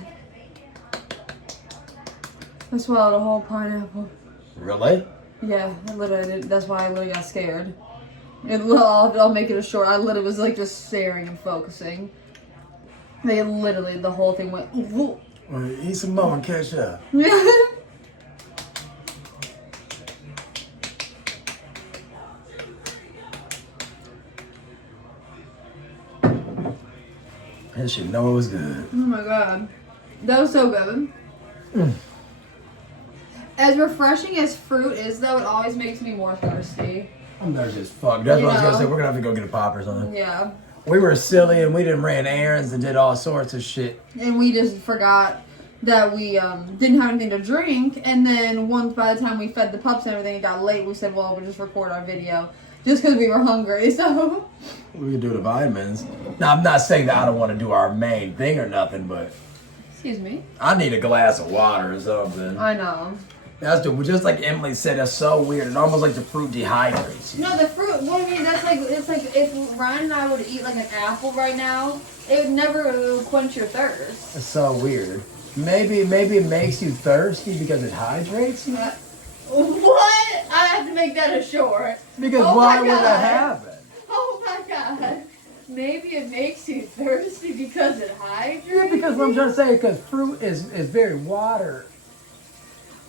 swallowed a whole pineapple. Really? Yeah, I literally did. That's why I literally got scared. I'll make it a short. I literally was like just staring and focusing. They literally, the whole thing went. Ooh. Well, eat some more and catch up. That shit know it was good. Oh my god. That was so good. As refreshing as fruit is, though, it always makes me more thirsty. I'm thirsty as fuck. That's You what I was gonna know? say. We're gonna have to go get a pop or something. Yeah. We were silly and we done ran errands and did all sorts of shit. And we just forgot that we didn't have anything to drink. And then once by the time we fed the pups and everything, it got late. We said, well, we'll just record our video. Just because we were hungry, so. We could do the vitamins. Now, I'm not saying that I don't want to do our main thing or nothing, but Excuse me. I need a glass of water or something. I know. That's just like Emily said, that's so weird. It's almost like the fruit dehydrates you. No, the fruit, what I mean, that's like, it's like if Ryan and I were to eat like an apple right now, it would never quench your thirst. It's so weird. Maybe it makes you thirsty because it hydrates you? What? I have to make that a short. Because Oh why my would God. that happen? Oh my god. Maybe it makes you thirsty because it hydrates. Yeah, because what I'm trying to say, because fruit is very water,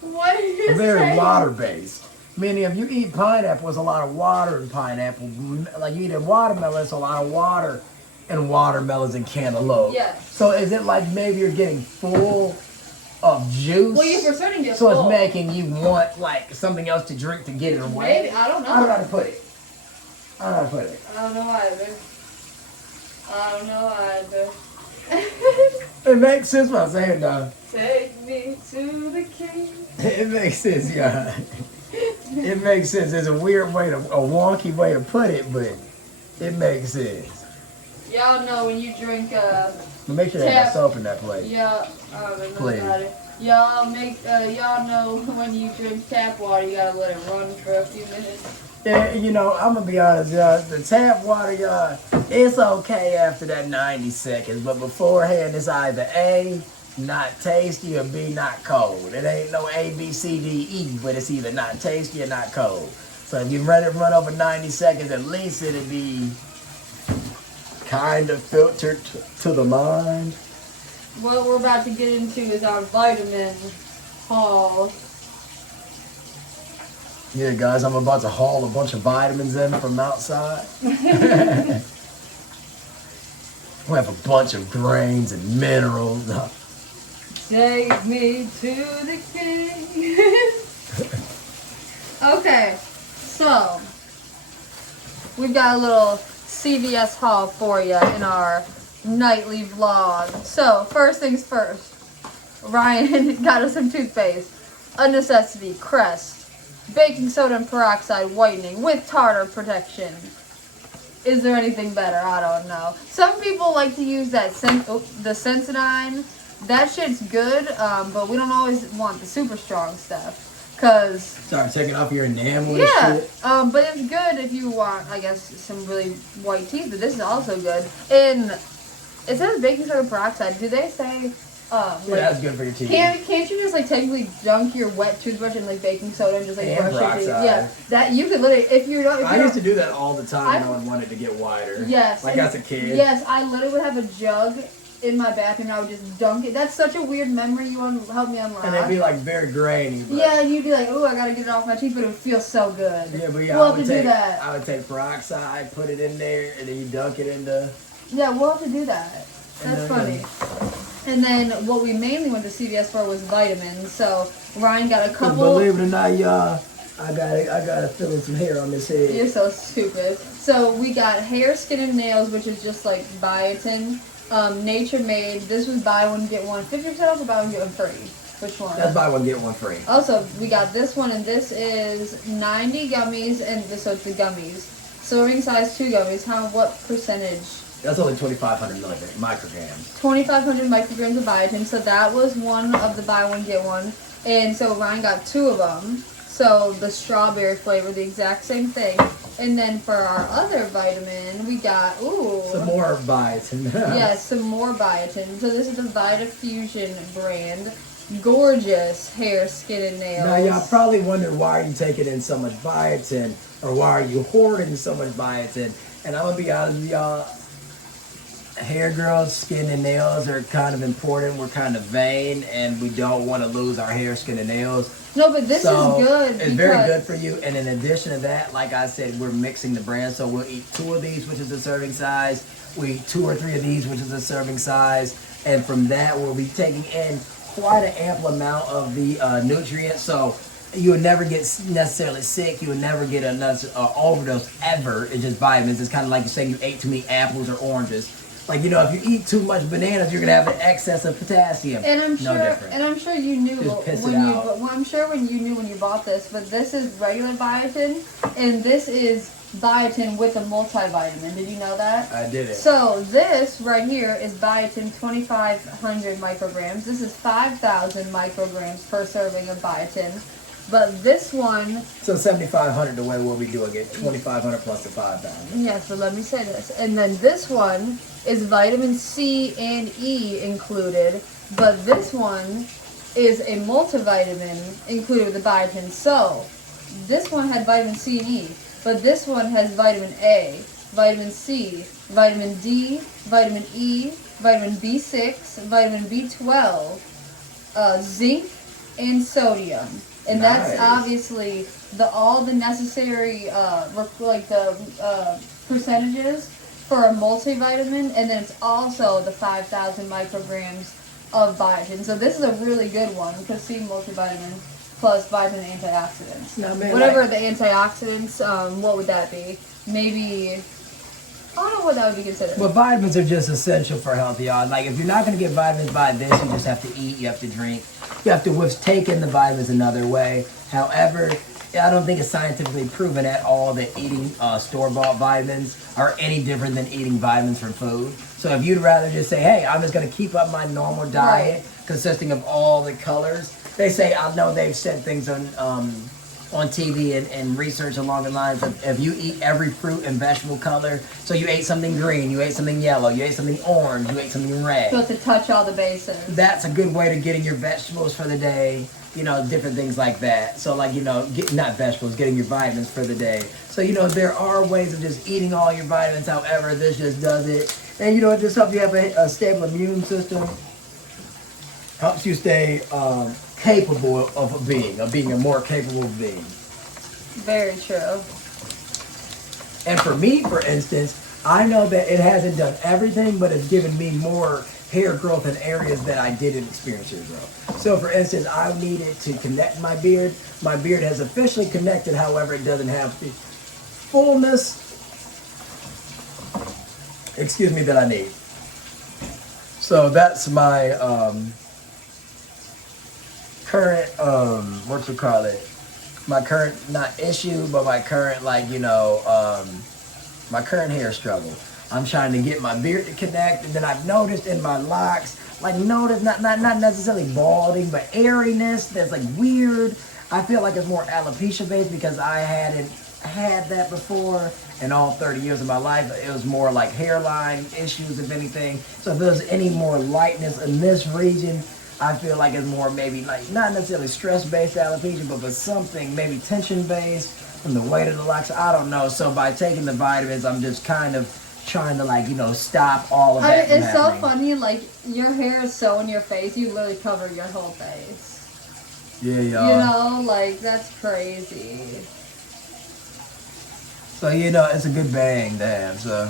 What did you very say? water based. Meaning, if you eat pineapple, there's a lot of water in pineapple. Like you eat a watermelon, it's a lot of water in watermelons and cantaloupe. Yes. So is it like maybe you're getting full of juice? Well, you're starting to get so full. it's making you want like something else to drink to get it away. Maybe, I don't know. I don't know how to put it. I put it? I don't know either. I don't know either. It makes sense what I'm saying, though. Take me to the king. It makes sense, guys. It makes sense. It's a weird way a wonky way to put it, but it makes sense. Y'all know when you drink Make sure they have soap in that plate. Yeah, I don't know Please. about it. Y'all know when you drink tap water, you gotta let it run for a few minutes. Yeah, you know, I'm gonna be honest, y'all. The tap water, y'all, it's okay after that 90 seconds, but beforehand, it's either A, not tasty, or B, not cold. It ain't no A, B, C, D, E, but it's either not tasty or not cold. So if you let it run over 90 seconds, at least it'll be kind of filtered to the mind. What we're about to get into is our vitamin haul. Yeah, guys, I'm about to haul a bunch of vitamins in from outside. We have a bunch of grains and minerals. Take me to the king. Okay, so we've got a little CVS haul for you in our nightly vlog. So first things first, Ryan got us some toothpaste, a necessity, Crest, baking soda and peroxide whitening with tartar protection. Is there anything better? I don't know. Some people like to use that the Sensodyne. That shit's good, but we don't always want the super strong stuff. Cause start taking off your enamel yeah, and shit. But it's good if you want, I guess, some really white teeth. But this is also good. And it says baking soda peroxide. Do they say? Yeah, that's good for your teeth. Can't you just like technically dunk your wet toothbrush in like baking soda and just like brush your teeth? Yeah, that you could literally if you're not. I used to do that all the time when I would want it to get whiter. Yes, like as a kid. Yes, I literally would have a jug in my bathroom and I would just dunk it. That's such a weird memory you want to help me unlock. And it'd be like very grainy. But yeah, and you'd be like, oh, I gotta get it off my teeth, but it would feel so good. Yeah, but yeah, we'll have to do that. I would take peroxide, put it in there, and then you dunk it into. Yeah, we'll have to do that. That's funny. And then what we mainly went to CVS for was vitamins. So Ryan got a couple. Believe it or not, y'all, I gotta fill in some hair on this head. You're so stupid. So we got hair, skin, and nails, which is just like biotin. Nature Made. This was buy one get one 50% off or buy one get one free. Which one? That's buy one get one free. Also, we got this one, and this is 90 gummies, and so it's the gummies. Serving size 2 gummies. What percentage? That's only 2,500 micrograms. 2,500 micrograms of biotin. So that was one of the buy one get one, and so Ryan got 2 of them. So the strawberry flavor, the exact same thing. And then for our other vitamin, we got some more biotin. Yeah, some more biotin. So this is the Vitafusion brand. Gorgeous hair, skin, and nails. Now y'all probably wonder why are you taking in so much biotin, or why are you hoarding so much biotin? And I'm gonna be honest with y'all. Hair, girls, skin, and nails are kind of important. We're kind of vain, and we don't want to lose our hair, skin, and nails. No, but this is good. It's very good for you. And in addition to that, like I said, we're mixing the brands. So we'll eat 2 of these, which is a serving size. We eat 2 or 3 of these, which is a serving size. And from that, we'll be taking in quite an ample amount of the nutrients. So you would never get necessarily sick. You would never get another overdose ever. It's just vitamins. It's kind of like saying you ate too many apples or oranges. Like, you know, if you eat too much bananas, you're gonna have an excess of potassium. And I'm sure, different. and I'm sure you knew I'm sure when you knew when you bought this. But this is regular biotin, and this is biotin with a multivitamin. Did you know that? I didn't. So this right here is biotin 2,500 micrograms. This is 5,000 micrograms per serving of biotin. But this one... So 7,500 the way we'll be doing it. 2,500 plus the 5,000. Yes, but let me say this. And then this one is vitamin C and E included. But this one is a multivitamin included with the biotin. So this one had vitamin C and E. But this one has vitamin A, vitamin C, vitamin D, vitamin E, vitamin B6, vitamin B12, zinc, and sodium. And that's obviously all the necessary percentages for a multivitamin, and then it's also the 5,000 micrograms of biotin. So this is a really good one because C multivitamin plus vitamin antioxidants. No, man, whatever the antioxidants, what would that be? maybe, I don't know what that would be considered. But vitamins are just essential for healthy y'all. Like if you're not gonna get vitamins by this, you just have to eat, you have to drink, you have to take in the vitamins another way. However, I don't think it's scientifically proven at all that eating store-bought vitamins are any different than eating vitamins from food. So if you'd rather just say, hey, I'm just gonna keep up my normal diet consisting of all the colors. They say, I know they've said things on TV and research along the lines of if you eat every fruit and vegetable color, so you ate something green, you ate something yellow, you ate something orange, you ate something red. So to touch all the bases. That's a good way to getting your vegetables for the day, you know, different things like that. So like, you know, not vegetables, getting your vitamins for the day. So, you know, there are ways of just eating all your vitamins, however, this just does it. And, you know, it just helps you have a stable immune system. Helps you stay capable of being a more capable being. Very true. And for me, for instance, I know that it hasn't done everything, but it's given me more hair growth in areas that I didn't experience hair growth. So for instance, I needed to connect my beard. My beard has officially connected, however, it doesn't have the fullness, excuse me, that I need. So that's my current, my current, not issue, but my current, like, you know, my current hair struggle. I'm trying to get my beard to connect, and then I've noticed in my locks, like not necessarily balding, but airiness that's like weird. I feel like it's more alopecia based because I hadn't had that before in all 30 years of my life. It was more like hairline issues, if anything. So if there's any more lightness in this region, I feel like it's more maybe like not necessarily stress-based alopecia, but something maybe tension-based from the weight of the locks. I don't know. So by taking the vitamins, I'm just kind of trying to, like, you know, stop all of that. It's so funny. Like, your hair is so in your face, you literally cover your whole face. Yeah, y'all. You know, like, that's crazy. So, you know, it's a good bang to have, so.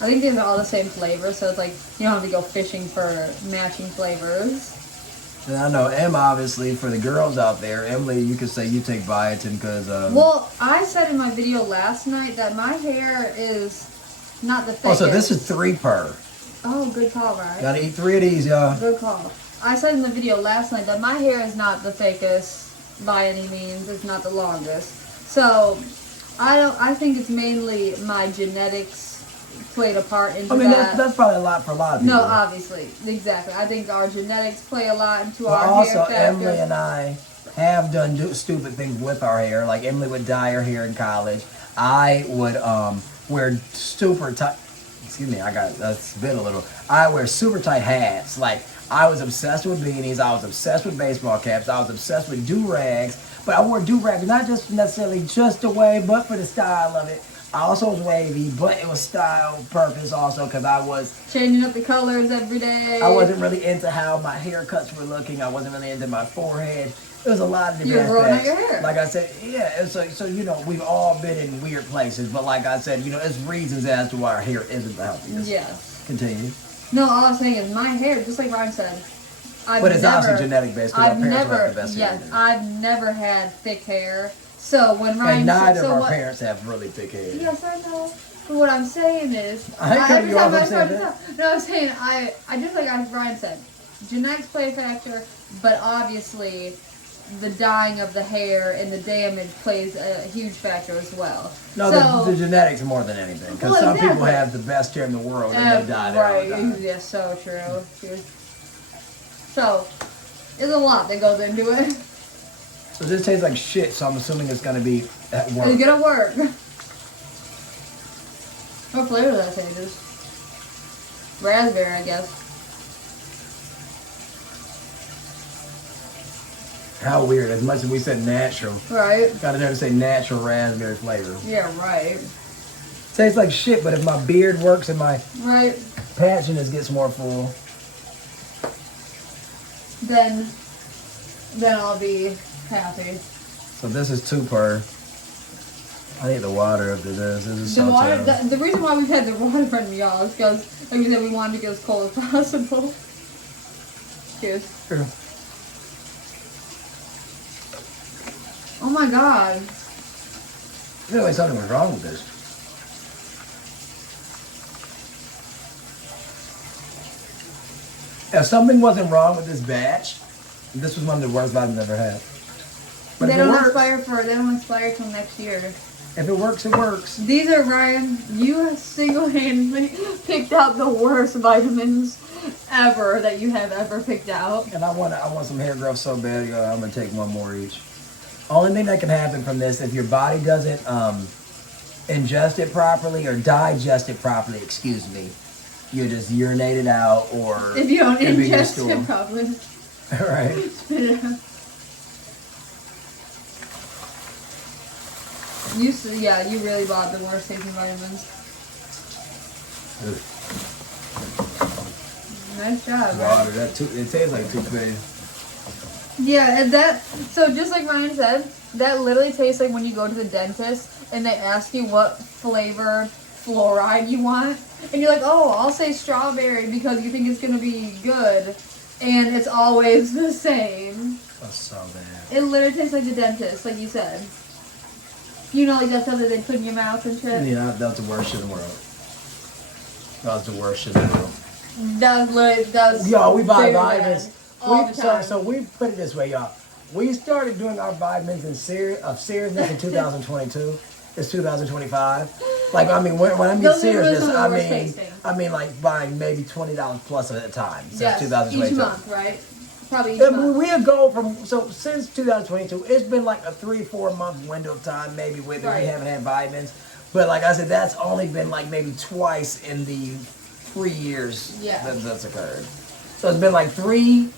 I think these are all the same flavor, so it's like you don't have to go fishing for matching flavors. And I know Em, obviously, for the girls out there, Emily, you could say you take biotin because... well, I said in my video last night that my hair is not the thickest. Oh, so this is 3 per. Oh, good call, right? Gotta eat 3 of these, y'all. Good call. I said in the video last night that my hair is not the thickest by any means. It's not the longest. So, I think it's mainly my genetics played a part into that. That's probably a lot for a lot of people. No, obviously. Exactly. I think our genetics play a lot into our also, hair factor. Emily and I have done stupid things with our hair. Like, Emily would dye her hair in college. I would wear super tight... Excuse me, I got spit a little. I wear super tight hats. Like, I was obsessed with beanies. I was obsessed with baseball caps. I was obsessed with do-rags. But I wore do-rags not just necessarily just the way, but for the style of it. I also was wavy, but it was style purpose also because I was changing up the colors every day. I wasn't really into how my haircuts were looking. I wasn't really into my forehead. It was a lot of different growing aspects. out your hair. Like I said, yeah. So you know, we've all been in weird places, but like I said, you know, it's reasons as to why our hair isn't the healthiest. Yes. Continue. No, all I'm saying is my hair, just like Ryan said. But it's obviously genetic based because our parents have the best hair. Yes, I've never had thick hair. So when Ryan and neither said, of our parents have really thick hair. Yes, I know. But what I'm saying is, every time I start to talk, no, I'm saying I just like Ryan said, genetics play a factor, but obviously the dyeing of the hair and the damage plays a huge factor as well. No, so, the genetics more than anything, because some people have the best hair in the world and they die there all the time. Right, yeah, so true. So, there's a lot that goes into it. So this tastes like shit, so I'm assuming it's gonna be at work. It's gonna work. What flavor that tastes? Raspberry, I guess. How weird, as much as we said natural. Right. Gotta never say natural raspberry flavor. Yeah, right. Tastes like shit, but if my beard works and my right. patchiness gets more full, then I'll be happy. So this is 2 per. I need the water after this. This is so water. terrible. The reason why we've had the water run me off is because, like we said, we wanted to get as cold as possible. Cheers. Sure. Oh my god. Feels like something was wrong with this. If something wasn't wrong with this batch, this was one of the worst vitamins I've ever had. But They if it don't works, they don't expire till next year. if it works, it works. These are, Ryan, you single-handedly picked out the worst vitamins ever that you have ever picked out. And I want some hair growth so bad. I'm gonna take one more each. Only thing that can happen from this, if your body doesn't ingest it properly or digest it properly, excuse me, you just urinate it out, or If you don't it'll be in your ingest stool. it properly. Right. Spit it out. You really bought the worst tasting vitamins. Nice job, Water. right? It tastes like toothpaste. Yeah, and so just like Ryan said, that literally tastes like when you go to the dentist and they ask you what flavor fluoride you want. And you're like, oh, I'll say strawberry because you think it's going to be good. And it's always the same. That's so bad. It literally tastes like the dentist, like you said. You know, like that stuff that they put in your mouth and shit? Yeah, that was the worst shit in the world. That was the worst shit in the world. That was Y'all, we buy very vitamins. bad. All the time. So we put it this way, y'all. We started doing our vitamins of seriousness in 2022. It's 2025. Like, I mean, when I mean Those are seriousness, some of the I worst mean, tasting. like buying maybe $20 plus at a time since Yes, 2022. each month, right? Probably each And month. we go since 2022. It's been like a 3-4 month window of time, maybe where Right. we haven't had vitamins. But like I said, that's only been like maybe twice in the 3 years that's occurred. So it's been like three.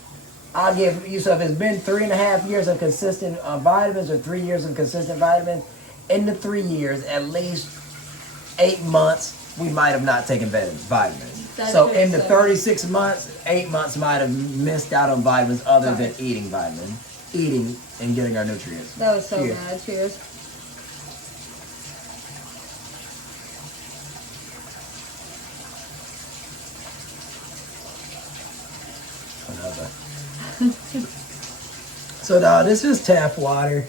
I'll give you, so if it's been 3.5 years of consistent vitamins or 3 years of consistent vitamins, in the 3 years, at least 8 months, we might have not taken vitamins. That's So true, in the so- 36 months, 8 months might have missed out on vitamins other than Right. eating vitamins. Eating and getting our nutrients. That was so Cheers. bad. Cheers. Another. So this is tap water.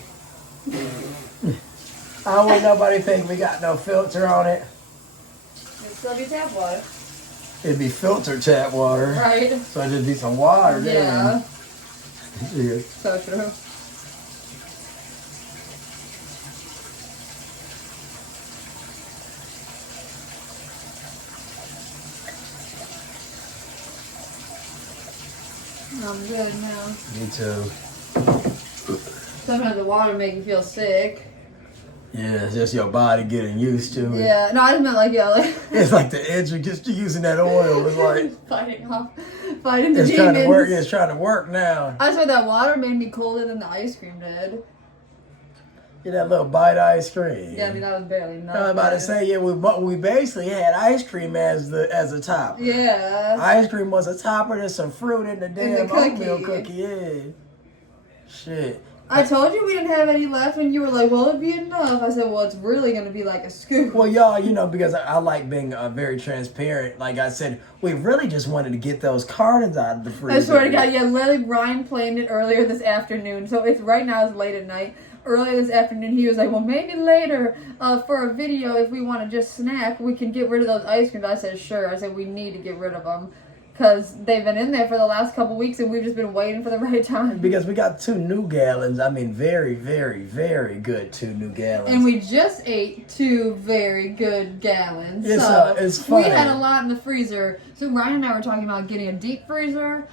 I don't want nobody to think we got no filter on it. It's still be tap water. It'd be filtered tap water. Right? So it'd just be some water there. Yeah. Cheers. So true. I'm good now. Me too. Sometimes the water makes you feel sick. Yeah, it's just your body getting used to it. Yeah, no, I just meant like, It's like the edge of just using that oil. It's like fighting the it's demons. trying to work. It's trying to work now. I swear that water made me colder than the ice cream did. Get that little bite of ice cream. Yeah, I mean that was barely nothing. I was about to say, yeah, we basically had ice cream as a top. Yeah. Ice cream was a topper. There's some fruit in the damn cookie. oatmeal cookie. Yeah. Shit. I told you we didn't have any left, and you were like, "Well, it'd be enough." I said, "Well, it's really gonna be like a scoop." Well, y'all, because I like being very transparent. Like I said, we really just wanted to get those cartons out of the freezer. I swear to God, yeah, literally, Ryan planned it earlier this afternoon. So it's right now it's late at night. Earlier this afternoon, he was like, "Well, maybe later for a video, if we want to just snack, we can get rid of those ice creams." I said, "Sure." I said, "We need to get rid of them." Because they've been in there for the last couple weeks and we've just been waiting for the right time. Because we got 2 new gallons. I mean, very, very, very good 2 new gallons. And we just ate 2 very good gallons. It's funny. We had a lot in the freezer. So Ryan and I were talking about getting a deep freezer,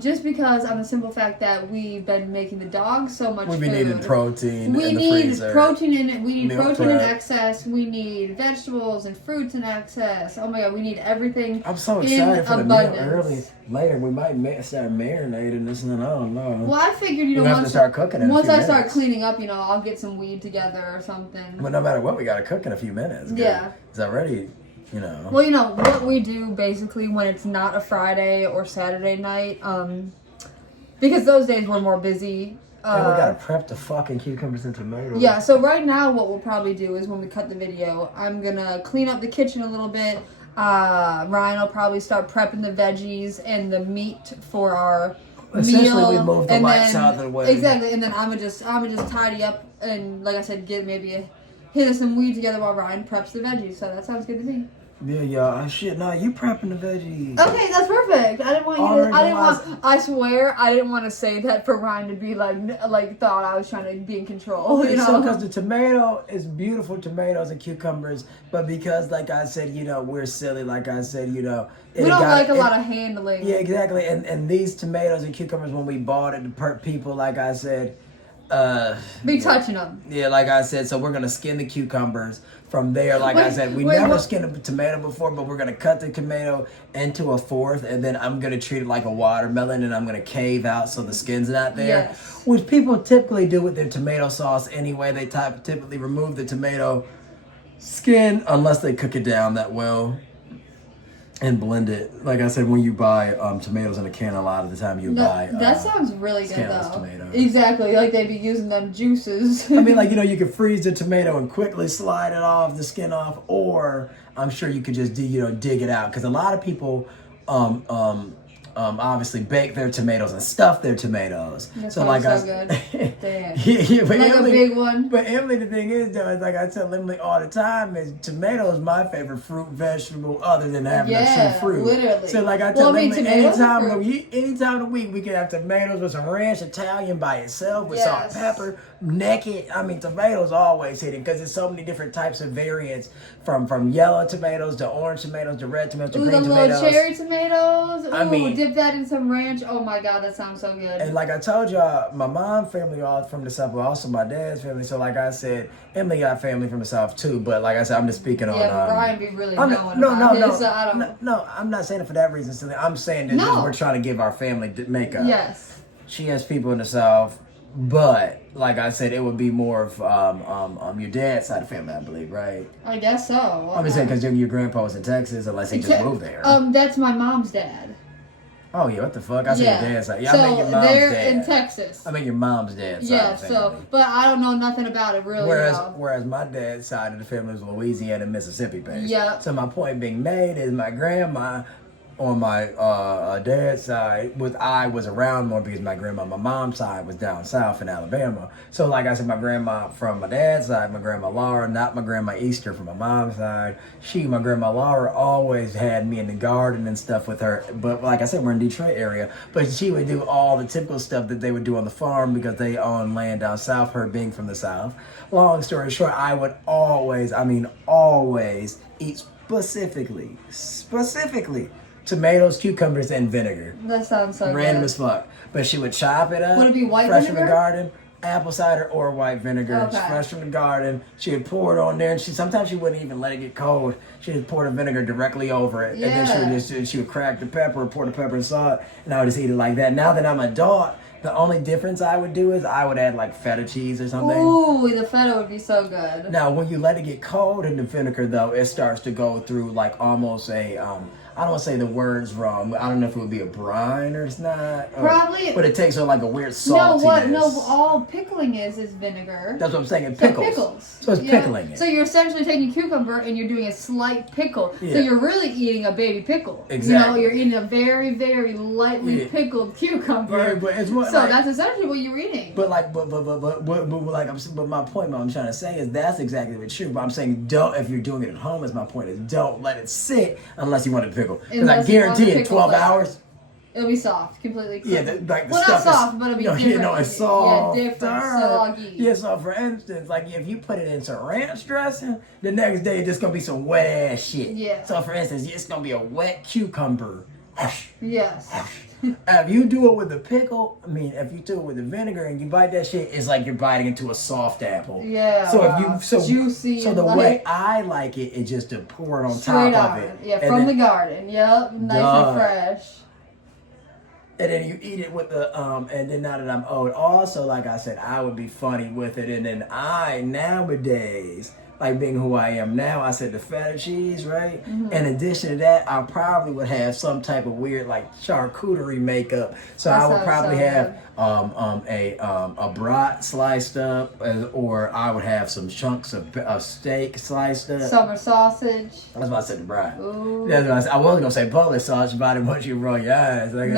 just because on the simple fact that we've been making the dogs so much We've food. been needing protein We in the need freezer. protein in it. We need Meal protein in prep. excess. We need vegetables and fruits in excess. Oh my God, we need everything. I'm so in excited for the meal abundance. early. Later, we might start marinating this, and I don't know. Well, I figured, We'll have to start cooking in a once few I start minutes. cleaning up, I'll get some weed together or something. But no matter what, we got to cook in a few minutes. Yeah. It's already, Well, what we do basically when it's not a Friday or Saturday night, because those days we're more busy. And we got to prep the fucking cucumbers and tomatoes. Yeah, so right now what we'll probably do is when we cut the video, I'm going to clean up the kitchen a little bit. Ryan will probably start prepping the veggies and the meat for our Essentially, meal. we moved the and lights then, out of the way. Exactly, and then I'm gonna just tidy up and, like I said, get maybe hit some weed together while Ryan preps the veggies. So that sounds good to me. Yeah, y'all. Shit, no, you prepping the veggies. Okay, that's perfect. I didn't want you to. I swear, I didn't want to say that for Ryan to be like thought I was trying to be in control. You know, so because the tomato is beautiful, tomatoes and cucumbers, but because, like I said, you know, we're silly. Like I said, you know, we don't like a lot of handling. Yeah, exactly. And these tomatoes and cucumbers, when we bought it, the people, like I said, be touching them. Yeah, like I said, so we're gonna skin the cucumbers. From there, like I said, we never skinned a tomato before, but we're gonna cut the tomato into a fourth, and then I'm gonna treat it like a watermelon, and I'm gonna cave out so the skin's not there. Yes. Which people typically do with their tomato sauce anyway. They typically remove the tomato skin unless they cook it down that well and blend it. Like I said, when you buy tomatoes in a can, a lot of the time you buy. That sounds really good though. Tomatoes. Exactly, like they be using them juices. I mean, like, you know, you could freeze the tomato and quickly slide it off, the skin off, or I'm sure you could just dig it out, because a lot of people obviously bake their tomatoes and stuff their tomatoes. That so like so good. Damn. Yeah, but like Emily, a big one. But Emily, the thing is though, is like I tell Emily all the time, is tomato is my favorite fruit vegetable other than having a true fruit. Literally. So like I tell Emily, anytime of the week we can have tomatoes with some ranch Italian by itself with salt and pepper, naked. I mean, tomatoes always hitting, because there's so many different types of variants, from yellow tomatoes to orange tomatoes to red tomatoes to green tomatoes. Little cherry tomatoes. Ooh, I mean, dip that in some ranch. Oh my god, that sounds so good. And like I told y'all, my mom's family all from the South, but also my dad's family. So like I said, Emily got family from the South too. But like I said, I'm just speaking on. Yeah, Ryan be really knowing about it, so I don't. No, I'm not saying it for that reason. So I'm saying that just we're trying to give our family makeup. Yes. She has people in the South, but like I said, it would be more of your dad's side of the family, I believe, right? I guess so. I'm just saying because your grandpa was in Texas, unless he just moved there. That's my mom's dad. Oh yeah, what the fuck? I said your dad's side. Yeah, so I mean your mom's they're dad. in Texas. I mean your mom's dad's side of the family. So but I don't know nothing about it really. Whereas my dad's side of the family is Louisiana and Mississippi based. Yeah. So my point being made is my grandma on my dad's side was around more because my mom's side was down south in Alabama. So like I said, my grandma from my dad's side, my grandma Laura, not my grandma Easter from my mom's side. My grandma Laura always had me in the garden and stuff with her. But like I said, we're in Detroit area. But she would do all the typical stuff that they would do on the farm because they own land down south, her being from the south. Long story short, I would always eat specifically tomatoes, cucumbers, and vinegar. That sounds so Random good. as fuck. But she would chop it up. Would it be white fresh vinegar? from the garden, apple cider or white vinegar. Okay. Fresh from the garden. She would pour it on there, and sometimes she wouldn't even let it get cold. She would pour the vinegar directly over it, and then she would crack the pepper, pour the pepper and salt, and I would just eat it like that. Now that I'm an adult, the only difference I would do is I would add like feta cheese or something. Ooh, the feta would be so good. Now, when you let it get cold in the vinegar, though, it starts to go through like almost a I don't want to say the words wrong, but I don't know if it would be a brine or it's not. Probably. But it takes on like a weird saltiness. No, all pickling is vinegar. That's what I'm saying, pickles. So it's pickling it. So you're essentially taking cucumber and you're doing a slight pickle. Yeah. So you're really eating a baby pickle. Exactly. You're eating a very, very lightly pickled cucumber. Yeah, but it's what, so that's essentially what you're eating. But my point, what I'm trying to say is that's exactly what's true. But I'm saying if you're doing it at home, is my point is don't let it sit unless you want it to pickle. Because I guarantee in 12 hours, it'll be soft, completely cooked. Yeah, the well, stuff not soft, but it'll be different. It's soft. Yeah, different, soggy. Yeah, so for instance, like if you put it in some ranch dressing, the next day it's just gonna be some wet ass shit. Yeah. So for instance, it's gonna be a wet cucumber. Yes. If you do it with the pickle, if you do it with the vinegar and you bite that shit, it's like you're biting into a soft apple. Yeah. So juicy. So the way I like it is just to pour it on top of it. Yeah, from the garden. Yep, nice and fresh. And then you eat it with the and then now that I'm old, also like I said, I would be funny with it. And then nowadays, like being who I am now, I said the feta cheese, right? Mm-hmm. In addition to that, I probably would have some type of weird like charcuterie makeup. So I would probably have a brat sliced up, or I would have some chunks of steak sliced up. Summer sausage. That's why I said the brat. Ooh. That's what I was gonna say Polish sausage, but I didn't want you to roll your eyes. I don't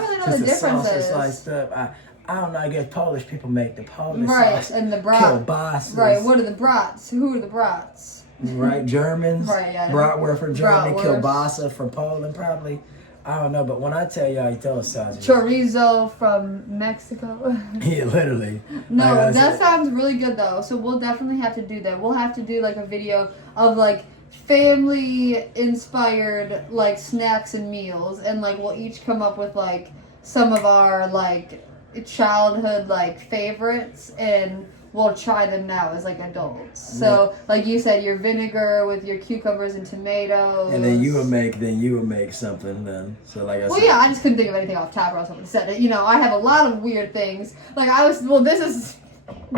really know the difference. Sliced up. I don't know. I guess Polish people make the Polish Right, sauce. and the brats. Kielbasas. Right, what are the brats? Who are the brats? Right, Germans. Right, yeah. Bratwurst from Germany. Bratwurst. Kielbasa from Poland, probably. I don't know, but when I tell y'all, you tell us sausages. Chorizo from Mexico. Yeah, literally. No, Like that sounds really good though. So we'll definitely have to do that. We'll have to do like a video of like family inspired like snacks and meals, and like we'll each come up with like some of our like childhood like favorites, and we'll try them now as like adults. So like you said, your vinegar with your cucumbers and tomatoes. And then you would make something then. So like I said. Well, yeah, I just couldn't think of anything off top or something said it. You know, I have a lot of weird things. Like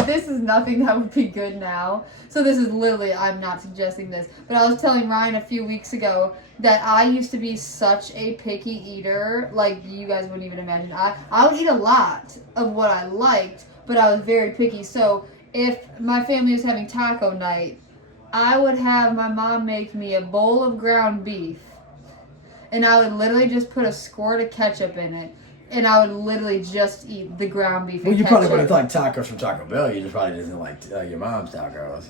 this is nothing that would be good now. So this is literally, I'm not suggesting this, but I was telling Ryan a few weeks ago that I used to be such a picky eater. Like you guys wouldn't even imagine. I would eat a lot of what I liked, but I was very picky. So if my family was having taco night, I would have my mom make me a bowl of ground beef, and I would literally just put a squirt of ketchup in it, and I would literally just eat the ground beef. Well, you probably would have liked tacos from Taco Bell. You just probably didn't like your mom's tacos.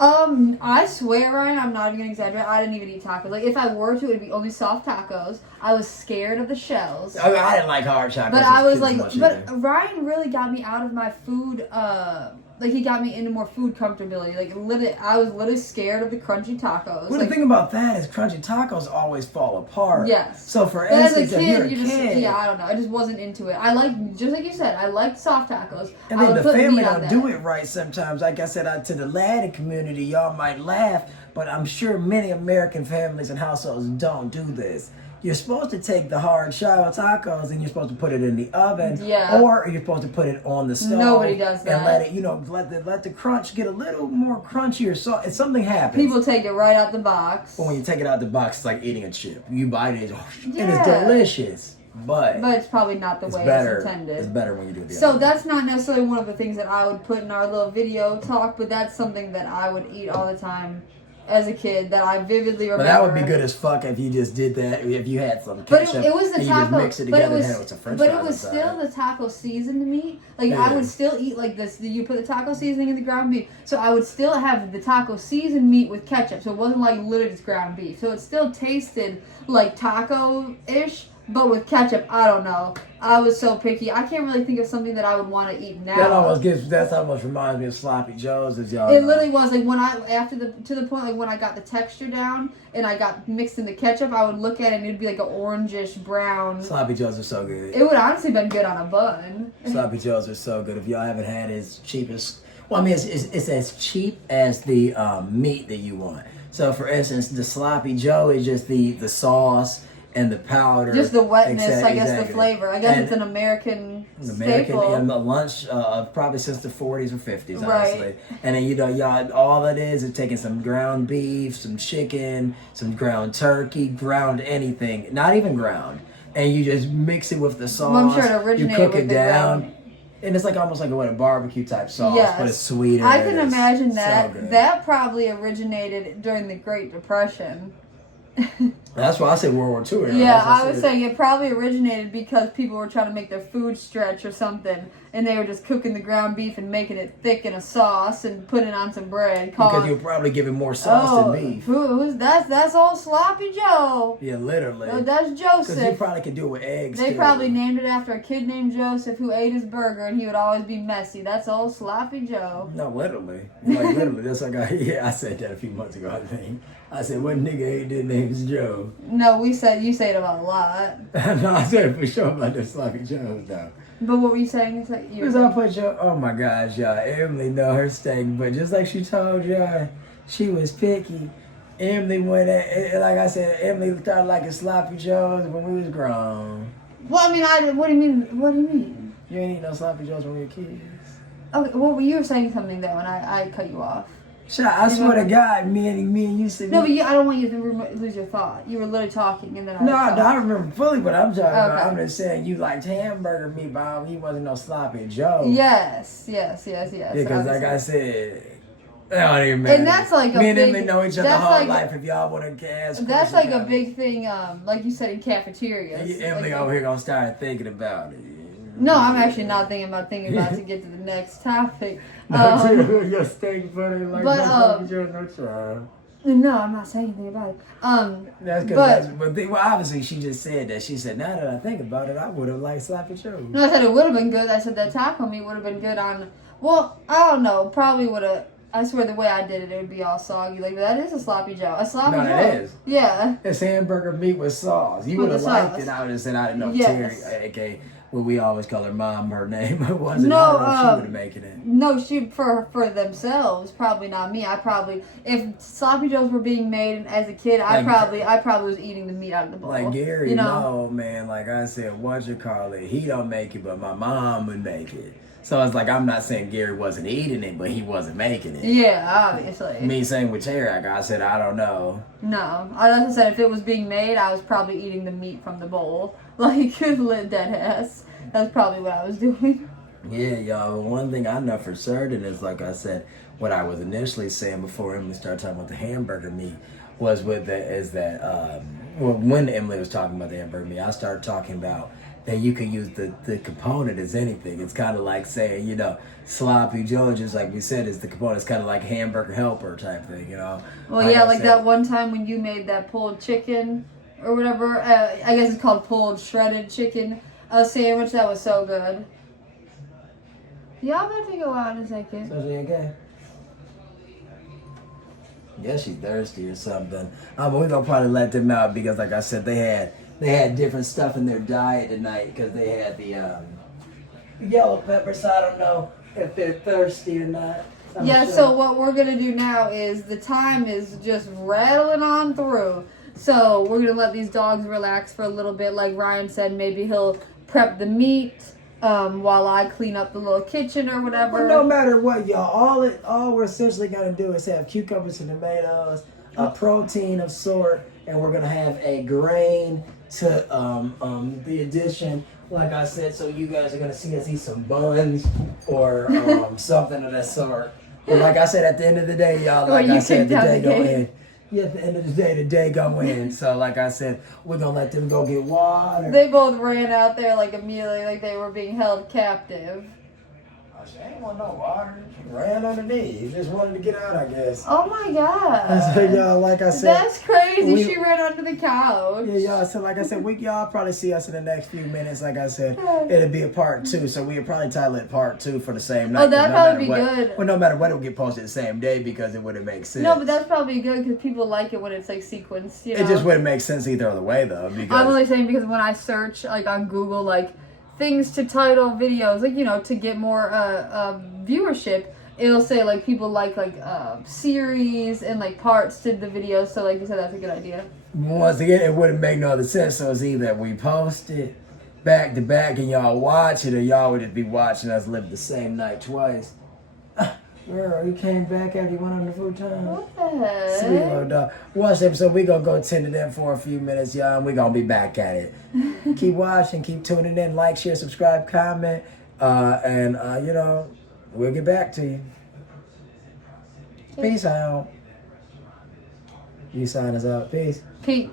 I swear, Ryan, I'm not even gonna exaggerate. I didn't even eat tacos. Like, if I were to, it'd be only soft tacos. I was scared of the shells. I mean, I didn't like hard tacos. But I was like, either. Ryan really got me out of my food. Like he got me into more food comfortability. Like literally, I was literally scared of the crunchy tacos. Well, like, the thing about that is crunchy tacos always fall apart. Yes. So for but instance, as a if you're a kid, kid, yeah, I don't know. I just wasn't into it. I like, just like you said, I liked soft tacos. and then the family don't do it right sometimes. Like I said, to the Latin community, y'all might laugh, but I'm sure many American families and households don't do this. You're supposed to take the hard shell tacos and you're supposed to put it in the oven, or you're supposed to put it on the stove. Nobody does that. And let it, let the crunch get a little more crunchier. So if something happens, people take it right out the box. But when you take it out the box, it's like eating a chip. You bite it, and it's delicious. But it's probably not the way it's intended. It's better when you do it the So other way. that's not necessarily one of the things that I would put in our little video talk, but that's something that I would eat all the time as a kid that I vividly remember. But that would be good as fuck if you just did that. If you had some ketchup, but it was the and taco. you just mix it together and had it with some French fries But it was inside. still the taco seasoned meat. Like I would still eat like this. You put the taco seasoning in the ground beef, so I would still have the taco seasoned meat with ketchup. So it wasn't like literally just ground beef. So it still tasted like taco-ish, but with ketchup. I don't know. I was so picky. I can't really think of something that I would want to eat now. That almost reminds me of Sloppy Joe's, as y'all It know. literally was like when to the point like when I got the texture down and I got mixed in the ketchup, I would look at it and it'd be like an orangish brown. Sloppy Joe's are so good. It would honestly been good on a bun. Sloppy Joe's are so good. If y'all haven't had it, it's cheapest. Well, I mean, it's as cheap as the meat that you want. So, for instance, the Sloppy Joe is just the sauce and the powder. Just the wetness, I guess, exactly. the flavor. I guess it's an American staple. And the lunch probably since the 40s or 50s, honestly. Right. And then, y'all, all it is taking some ground beef, some chicken, some ground turkey, ground anything, not even ground. And you just mix it with the sauce. Well, I'm sure it originated you cook with it the down. ground. And it's like almost like a barbecue type sauce, but it's sweeter. I can imagine so that. good. That probably originated during the Great Depression. That's why I say World War II era. Yeah, I was saying it probably originated because people were trying to make their food stretch or something, and they were just cooking the ground beef and making it thick in a sauce and putting it on some bread. Because you'll probably give it more sauce than beef. That's old Sloppy Joe. Yeah, literally. That's Joseph. Because you probably could do it with eggs. They too. probably named it after a kid named Joseph who ate his burger and he would always be messy. That's old Sloppy Joe. No, literally. Like literally. That's like I said that a few months ago, I think. I said, what nigga ate their name's Joe? No, you say it about a lot. No, I said it for sure about the Sloppy Joes, though. But what were you saying? Because I put oh my gosh, y'all. Emily know her steak, but just like she told y'all, she was picky. Emily went at, like I said, Emily started liking Sloppy Joes when we was grown. Well, I mean, what do you mean? What do you mean? You ain't eat no Sloppy Joes when we were kids. Okay, well, you were saying something though, and I cut you off. I swear to God, me and you said. No, but I don't want you to lose your thought. You were literally talking, and then I remember fully what I'm talking about. I'm just saying you liked hamburger meat, Bob. He wasn't no Sloppy Joe. Yes. Yeah, because like I said, I don't even remember. And that's like a me and big, them know each other whole life. If y'all want to ask, that's like a big thing. Like you said in cafeterias. Emily over here gonna start thinking about it. No, I'm actually not thinking about to get to the next topic. Your steak butter like but, no child. No, I'm not saying anything about it. That's because well, obviously she just said that. She said, now that I think about it, I would have liked Sloppy Joe. No, I said it would have been good. I said that taco meat would have been good on. Well, I don't know. Probably would have. I swear the way I did it, it would be all soggy. Like that is a sloppy Joe. A sloppy Joe. No, it is. Yeah. It's hamburger meat with sauce. You would have liked it. I would have said, I didn't know Yes. Terry, aka what we always call her mom. Her name it wasn't. No, I don't know if she would have making it. No, she for themselves. Probably not me. I probably if sloppy joes were being made as a kid, I probably was eating the meat out of the bowl. Like Gary, you know? no man. Like I said, what you call it? He don't make it, but my mom would make it. So it's like I'm not saying Gary wasn't eating it, but he wasn't making it. Yeah, obviously. Me saying with Terry, I said I don't know. No, like I said, if it was being made, I was probably eating the meat from the bowl, like dead ass. That's probably what I was doing. Yeah, y'all. One thing I know for certain is, like I said, what I was initially saying before Emily started talking about the hamburger meat was when Emily was talking about the hamburger meat, I started talking about that you can use the component as anything. It's kind of like saying, you know, sloppy Joe, just like we said, is the component. It's kind of like hamburger helper type thing, you know. Well, yeah, like that one time when you made that pulled chicken or whatever. I guess it's called pulled shredded chicken sandwich. That was so good. Yeah, I'm about to go out in a second. So she okay? Yeah, she's thirsty or something. But we're gonna probably let them out because, like I said, they had different stuff in their diet tonight because they had the yellow pepper. So I don't know if they're thirsty or not. Yeah. Sure. So what we're gonna do now is the time is just rattling on through. So we're gonna let these dogs relax for a little bit. Like Ryan said, maybe he'll prep the meat while I clean up the little kitchen or whatever. Well, no matter what, y'all, all we're essentially gonna do is have cucumbers and tomatoes, a protein of sort, and we're gonna have a grain to the addition. Like I said, so you guys are gonna see us eat some buns or something of that sort. But like I said, at the end of the day, y'all, like I said, the day go in. Yeah, at the end of the day, the day go in. So like I said, we're gonna let them go get water. They both ran out there like immediately, like they were being held captive. She ain't want no water. She ran underneath. She just wanted to get out, I guess. Oh my god. So y'all, like I said, that's crazy. She ran under the couch. Yeah, y'all. So like I said, y'all probably see us in the next few minutes. Like I said, it'll be a part 2. So we'll probably title it part 2 for the same night. Oh, that'd probably be good. Well, no matter what, it'll get posted the same day because it wouldn't make sense. No, but that's probably good because people like it when it's like sequenced. You know? It just wouldn't make sense either other way though. Because I'm only saying because when I search like on Google like things to title videos, like, you know, to get more viewership, it'll say like people like series and like parts to the video. So like you said, that's a good idea. Once again, it wouldn't make no other sense. So it's either we post it back to back and y'all watch it, or y'all would just be watching us live the same night twice. Girl, you came back after you went on the futon. What the heck? Sweet little dog. Watch the episode. We gonna go tend to them for a few minutes, y'all, and we gonna be back at it. Keep watching, keep tuning in, like, share, subscribe, comment, and you know, we'll get back to you. Peace out. You sign us out. Peace. Peace.